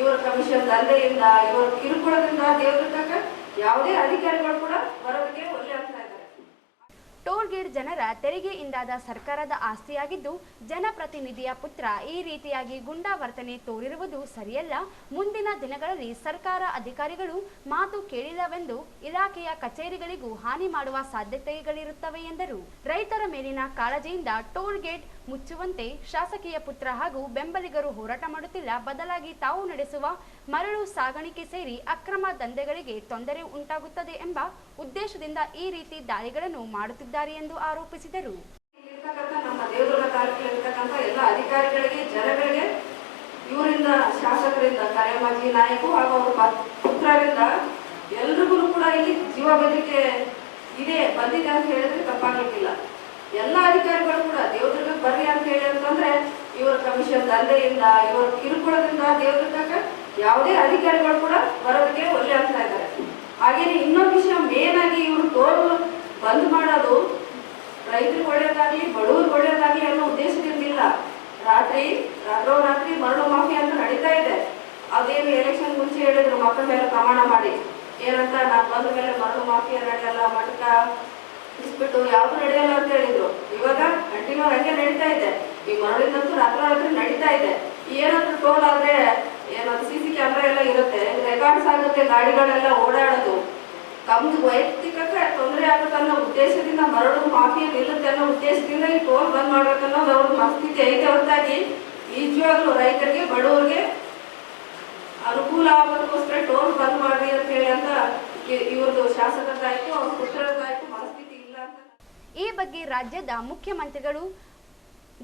ಇವರ ಕಮಿಷನ್ ದಂಧೆಯಿಂದ, ಇವರ ಕಿರುಕುಳದಿಂದ ದೇವದುರ್ಗಕ್ಕೆ ಯಾವುದೇ ಅಧಿಕಾರಿಗಳು ಕೂಡ ಬರೋದಕ್ಕೆ ಒಳ್ಳೆ ಅಂತ ಇದ್ದಾರೆ. ಟೋಲ್ ಗೇಟ್ ಜನರ ತೆರಿಗೆಯಿಂದಾದ ಸರ್ಕಾರದ ಆಸ್ತಿಯಾಗಿದ್ದು, ಜನಪ್ರತಿನಿಧಿಯ ಪುತ್ರ ಈ ರೀತಿಯಾಗಿ ಗುಂಡಾ ವರ್ತನೆ ತೋರಿರುವುದು ಸರಿಯಲ್ಲ. ಮುಂದಿನ ದಿನಗಳಲ್ಲಿ ಸರ್ಕಾರ ಅಧಿಕಾರಿಗಳು ಮಾತು ಕೇಳಿಲ್ಲವೆಂದು ಇಲಾಖೆಯ ಕಚೇರಿಗಳಿಗೂ ಹಾನಿ ಮಾಡುವ ಸಾಧ್ಯತೆಗಳಿರುತ್ತವೆ ಎಂದರು. ರೈತರ ಮೇಲಿನ ಕಾಳಜಿಯಿಂದ ಟೋಲ್ ಗೇಟ್ ಮುಚ್ಚುವಂತೆ ಶಾಸಕೀಯ ಪುತ್ರ ಹಾಗೂ ಬೆಂಬಲಿಗರು ಹೋರಾಟ ಮಾಡುತ್ತಿಲ್ಲ. ಬದಲಾಗಿ ತಾವು ನಡೆಸುವ ಮರಳು ಸಾಗಾಣಿಕೆ ಸೇರಿ ಅಕ್ರಮ ದಂಧೆಗಳಿಗೆ ತೊಂದರೆ ಉಂಟಾಗುತ್ತದೆ ಎಂಬ ಉದ್ದೇಶದಿಂದ ಈ ರೀತಿ ದಾಳಿಗಳನ್ನು ಮಾಡುತ್ತಿದ್ದಾರೆ ಎಂದು ಆರೋಪಿಸಿದರು. ನಮ್ಮ ದೇವದುರ್ಗ ತಾಲೂಕಿನಲ್ಲಿರ್ತಕ್ಕಂಥ ಎಲ್ಲ ಅಧಿಕಾರಿಗಳಿಗೆ, ಜನಗಳಿಗೆ ಇವರಿಂದ, ಶಾಸಕರಿಂದ, ಕರೆಮಾಜಿ ನಾಯಕು ಹಾಗೂ ಅವ್ರ ಪುತ್ರರಿಂದ ಎಲ್ರಿಗೂ ಕೂಡ ಇಲ್ಲಿ ಜೀವ ಬೆದರಿಕೆ ಇದೆ, ಬಂದಿದೆ ಅಂತ ಹೇಳಿದ್ರೆ ತಪ್ಪಾಗ್ಲಿಕ್ಕಿಲ್ಲ. ಎಲ್ಲ ಅಧಿಕಾರಿಗಳು ಕೂಡ ದೇವದುರ್ಗಕ್ಕೆ ಬರ್ರಿ ಅಂತ ಹೇಳಿ ಅಂತಂದ್ರೆ ಇವರ ಕಮಿಷನ್ ದಂಧೆಯಿಂದ, ಇವರ ಕಿರುಕುಳದಿಂದ ದೇವದುರ್ಗಕ್ಕೆ ಯಾವುದೇ ಅಧಿಕಾರಿಗಳು ಕೂಡ ಬರೋದಕ್ಕೆ ಒಳ್ಳೆ ಅಂತ ಇದ್ದಾರೆ. ಹಾಗೇನೆ ಇನ್ನೊಂದು ವಿಷಯ, ಮೇನ್ ಆಗಿ ಇವರು ಟೋಲ್ ಬಂದ್ ಮಾಡೋದು ರೈತರಿಗೆ ಒಳ್ಳೇದಾಗ್ಲಿ, ಬಡವರಿಗೆ ಒಳ್ಳೇದಾಗ್ಲಿ ಅನ್ನೋ ಉದ್ದೇಶದಿಂದ ಇಲ್ಲ. ರಾತ್ರೋರಾತ್ರಿ ಮರಳು ಮಾಫಿ ಅಂತ ನಡೀತಾ ಇದೆ. ಅದೇನು ಎಲೆಕ್ಷನ್ ಮುಂಚೆ ಹೇಳಿದ್ರು ಮಕ್ಕಳ ಮೇಲೆ ಪ್ರಮಾಣ ಮಾಡಿ ಏನಂತ, ನಾನು ಬಂದ ಮೇಲೆ ಮರಳು ಮಾಫಿಯಾ ನಡೆಯಲ್ಲ, ಮಟಕ ಇಸ್ಬಿಟ್ಟು ಯಾವ್ದು ನಡೆಯಲ್ಲ ಅಂತ ಹೇಳಿದ್ರು. ಇವಾಗ ಕಂಟಿನ್ಯೂ ಹಂಗೆ ನಡೀತಾ ಇದೆ. ಈ ಮರಳಿನಂತೂ ರಾತ್ರೋರಾತ್ರಿ ನಡೀತಾ ಇದೆ. ಏನಾದ್ರು ಟೋಲ್ ಆದ್ರೆ ಏನಾದ್ರು CC ಕ್ಯಾಮ್ರಾ ಎಲ್ಲ ಇರುತ್ತೆ, ರೆಕಾರ್ಡ್ಸ್ ಆಗುತ್ತೆ, ಗಾಡಿಗಳೆಲ್ಲ ಓಡಾಡೋದು. ತಮ್ದು ವೈಯಕ್ತಿಕಕ್ಕೆ ತೊಂದರೆ ಆಗುತ್ತೆ ಅನ್ನೋ ಉದ್ದೇಶದಿಂದ, ಮರಳು ಮಾಫಿಯಾ ನಿಲ್ಲುತ್ತೆ ಅನ್ನೋ ಉದ್ದೇಶದಿಂದ ಈ ಟೋಲ್ ಬಂದ್ ಮಾಡ್ಬೇಕನ್ನೋದು ಅವ್ರ ಮನಸ್ಥಿತಿ ಐತೆ ಹೊರತಾಗಿ ನಿಜವಾಗ್ಲೂ ರೈತರಿಗೆ, ಬಡವರಿಗೆ ಅನುಕೂಲ ಆಗೋದಕ್ಕೋಸ್ಕರ ಟೋಲ್ ಬಂದ್ ಮಾಡ್ರಿ ಅಂತ ಹೇಳಿ ಅಂತ ಇವ್ರದ್ದು ಶಾಸಕರದಾಯ್ತು, ಅವ್ರ ಪುತ್ರರದಾಯ್ತು ಮನಸ್ಥಿತಿ ಇಲ್ಲ ಅಂತ. ಈ ಬಗ್ಗೆ ರಾಜ್ಯದ ಮುಖ್ಯಮಂತ್ರಿಗಳು,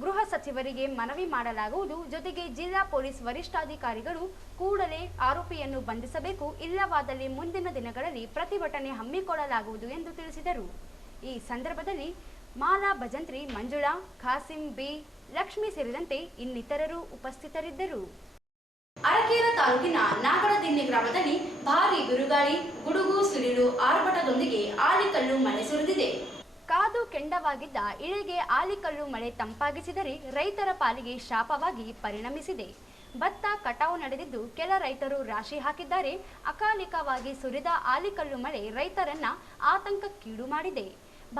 ಗೃಹ ಸಚಿವರಿಗೆ ಮನವಿ ಮಾಡಲಾಗುವುದು. ಜೊತೆಗೆ ಜಿಲ್ಲಾ ಪೊಲೀಸ್ ವರಿಷ್ಠಾಧಿಕಾರಿಗಳು ಕೂಡಲೇ ಆರೋಪಿಯನ್ನು ಬಂಧಿಸಬೇಕು, ಇಲ್ಲವಾದಲ್ಲಿ ಮುಂದಿನ ದಿನಗಳಲ್ಲಿ ಪ್ರತಿಭಟನೆ ಹಮ್ಮಿಕೊಳ್ಳಲಾಗುವುದು ಎಂದು ತಿಳಿಸಿದರು. ಈ ಸಂದರ್ಭದಲ್ಲಿ ಮಾಲಾ ಭಜಂತ್ರಿ, ಮಂಜುಳಾ, ಖಾಸಿಂ ಬಿ, ಲಕ್ಷ್ಮಿ ಸೇರಿದಂತೆ ಇನ್ನಿತರರು ಉಪಸ್ಥಿತರಿದ್ದರು. ಅರಕೇರ ತಾಲೂಕಿನ ನಾಗರದಿನ್ನೆ ಗ್ರಾಮದಲ್ಲಿ ಭಾರೀ ಬಿರುಗಾಳಿ, ಗುಡುಗು ಸಿಡಿಲು ಆರ್ಭಟದೊಂದಿಗೆ ಆಲಿಕಲ್ಲು ಮಳೆ ಸುರಿದಿದೆ. ಕಾದು ಕೆಂಡವಾಗಿದ್ದ ಇಳೆಗೆ ಆಲಿಕಲ್ಲು ಮಳೆ ತಂಪಾಗಿಸಿದರೆ ರೈತರ ಪಾಲಿಗೆ ಶಾಪವಾಗಿ ಪರಿಣಮಿಸಿದೆ. ಭತ್ತ ಕಟಾವು ನಡೆದಿದ್ದು ಕೆಲ ರೈತರು ರಾಶಿ ಹಾಕಿದ್ದಾರೆ. ಅಕಾಲಿಕವಾಗಿ ಸುರಿದ ಆಲಿಕಲ್ಲು ಮಳೆ ರೈತರನ್ನ ಆತಂಕಕ್ಕೀಡು ಮಾಡಿದೆ.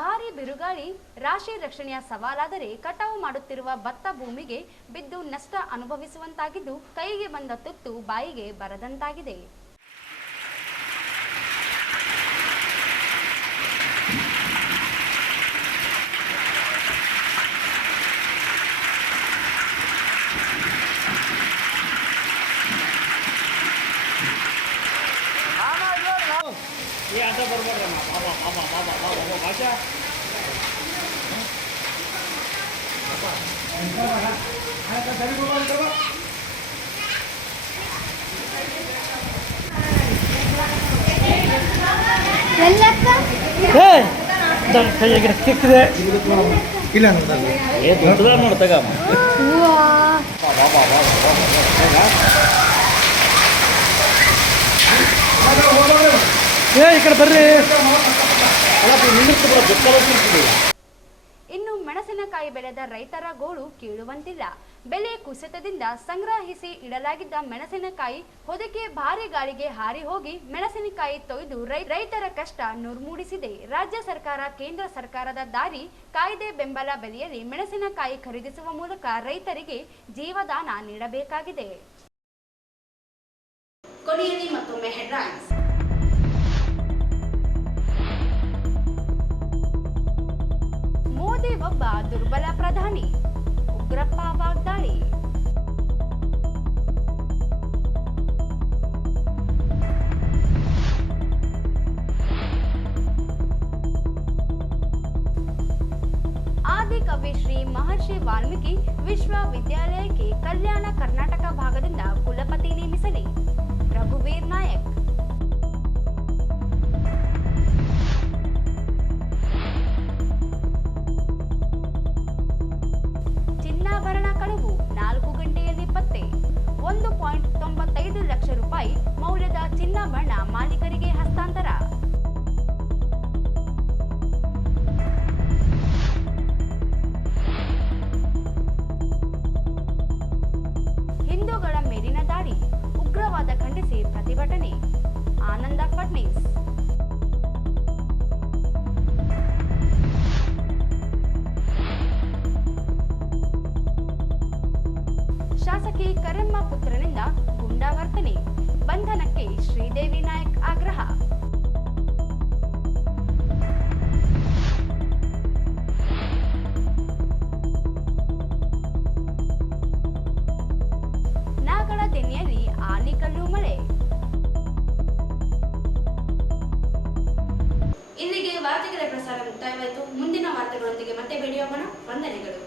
ಭಾರೀ ಬಿರುಗಾಳಿ ರಾಶಿ ರಕ್ಷಣೆಯ ಸವಾಲಾದರೆ ಕಟಾವು ಮಾಡುತ್ತಿರುವ ಭತ್ತ ಭೂಮಿಗೆ ಬಿದ್ದು ನಷ್ಟ ಅನುಭವಿಸುವಂತಾಗಿದ್ದು, ಕೈಗೆ ಬಂದ ತುತ್ತು ಬಾಯಿಗೆ ಬರದಂತಾಗಿದೆ. ಇನ್ನು ಮೆಣಸಿನಕಾಯಿ ಬೆಳೆದ ರೈತರ ಗೋಳು ಕೇಳುವಂತಿಲ್ಲ. ಬೆಲೆ ಕುಸಿತದಿಂದ ಸಂಗ್ರಹಿಸಿ ಇಡಲಾಗಿದ್ದ ಮೆಣಸಿನಕಾಯಿ ಹೊದಿಕೆ ಭಾರಿ ಗಾಳಿಗೆ ಹಾರಿ ಹೋಗಿ ಮೆಣಸಿನಕಾಯಿ ತೊಯ್ದು ರೈತರ ಕಷ್ಟ ನುರ್ಮೂಡಿಸಿದೆ. ರಾಜ್ಯ ಸರ್ಕಾರ, ಕೇಂದ್ರ ಸರ್ಕಾರದ ದಾರಿ ಕಾಯ್ದೆ ಬೆಂಬಲ ಬೆಲೆಯಲ್ಲಿ ಮೆಣಸಿನಕಾಯಿ ಖರೀದಿಸುವ ಮೂಲಕ ರೈತರಿಗೆ ಜೀವದಾನ ನೀಡಬೇಕಾಗಿದೆ. ಕೊನೆಯಲ್ಲಿ ಮತ್ತೊಮ್ಮೆ ಹೆಡ್ಲೈನ್ಸ್. ಮೋದಿ ಒಬ್ಬ ದುರ್ಬಲ ಪ್ರಧಾನಿ, ಉಗ್ರಪ್ಪ ವಾಗ್ದಾಳಿ. ವಾಲ್ಮೀಕಿ ವಿಶ್ವವಿದ್ಯಾಲಯಕ್ಕೆ ಕಲ್ಯಾಣ ಕರ್ನಾಟಕ ಭಾಗದಿಂದ ಕುಲಪತಿ ನೇಮಿಸಲಿ. ರಘುವೀರ್ ನಾಯಕ್. ಚಿನ್ನಾಭರಣ ಕಳವು 4 ಗಂಟೆಯಲ್ಲಿ ಪತ್ತೆ. 1.95 ಲಕ್ಷ ರೂಪಾಯಿ ಮೌಲ್ಯದ ಚಿನ್ನಾಭರಣ ಮಾಲೀಕರಿಗೆ ಹಸ್ತಾಂತರ. ಹಿಂದೂಗಳ ಮೇಲಿನ ದಾಳಿ, ಉಗ್ರವಾದ ಖಂಡಿಸಿ ಪ್ರತಿಭಟನೆ. ಆನಂದ ಫಡ್ನೀಸ್. ಶಾಸಕಿ ಕರೆಮ್ಮ ಪುತ್ರನಿಂದ ಗೂಂಡಾವರ್ತನೆ, ಬಂಧನಕ್ಕೆ ಶ್ರೀದೇವಿ ನಾಯಕ್ ಆಗ್ರಹ. ನಾಗರ ದೆನ್ನೆಯಲ್ಲಿ ಆಲಿಕಲ್ಲು ಮಳೆ. ಇಲ್ಲಿಗೆ ವಾರ್ತೆಗಳ ಪ್ರಸಾರ ಮುಕ್ತಾಯವಾಯಿತು. ಮುಂದಿನ ವಾರ್ತೆಗಳೊಂದಿಗೆ ಮತ್ತೆ ಭೇಟಿಯಾಗೋಣ. ವಂದನೆಗಳು.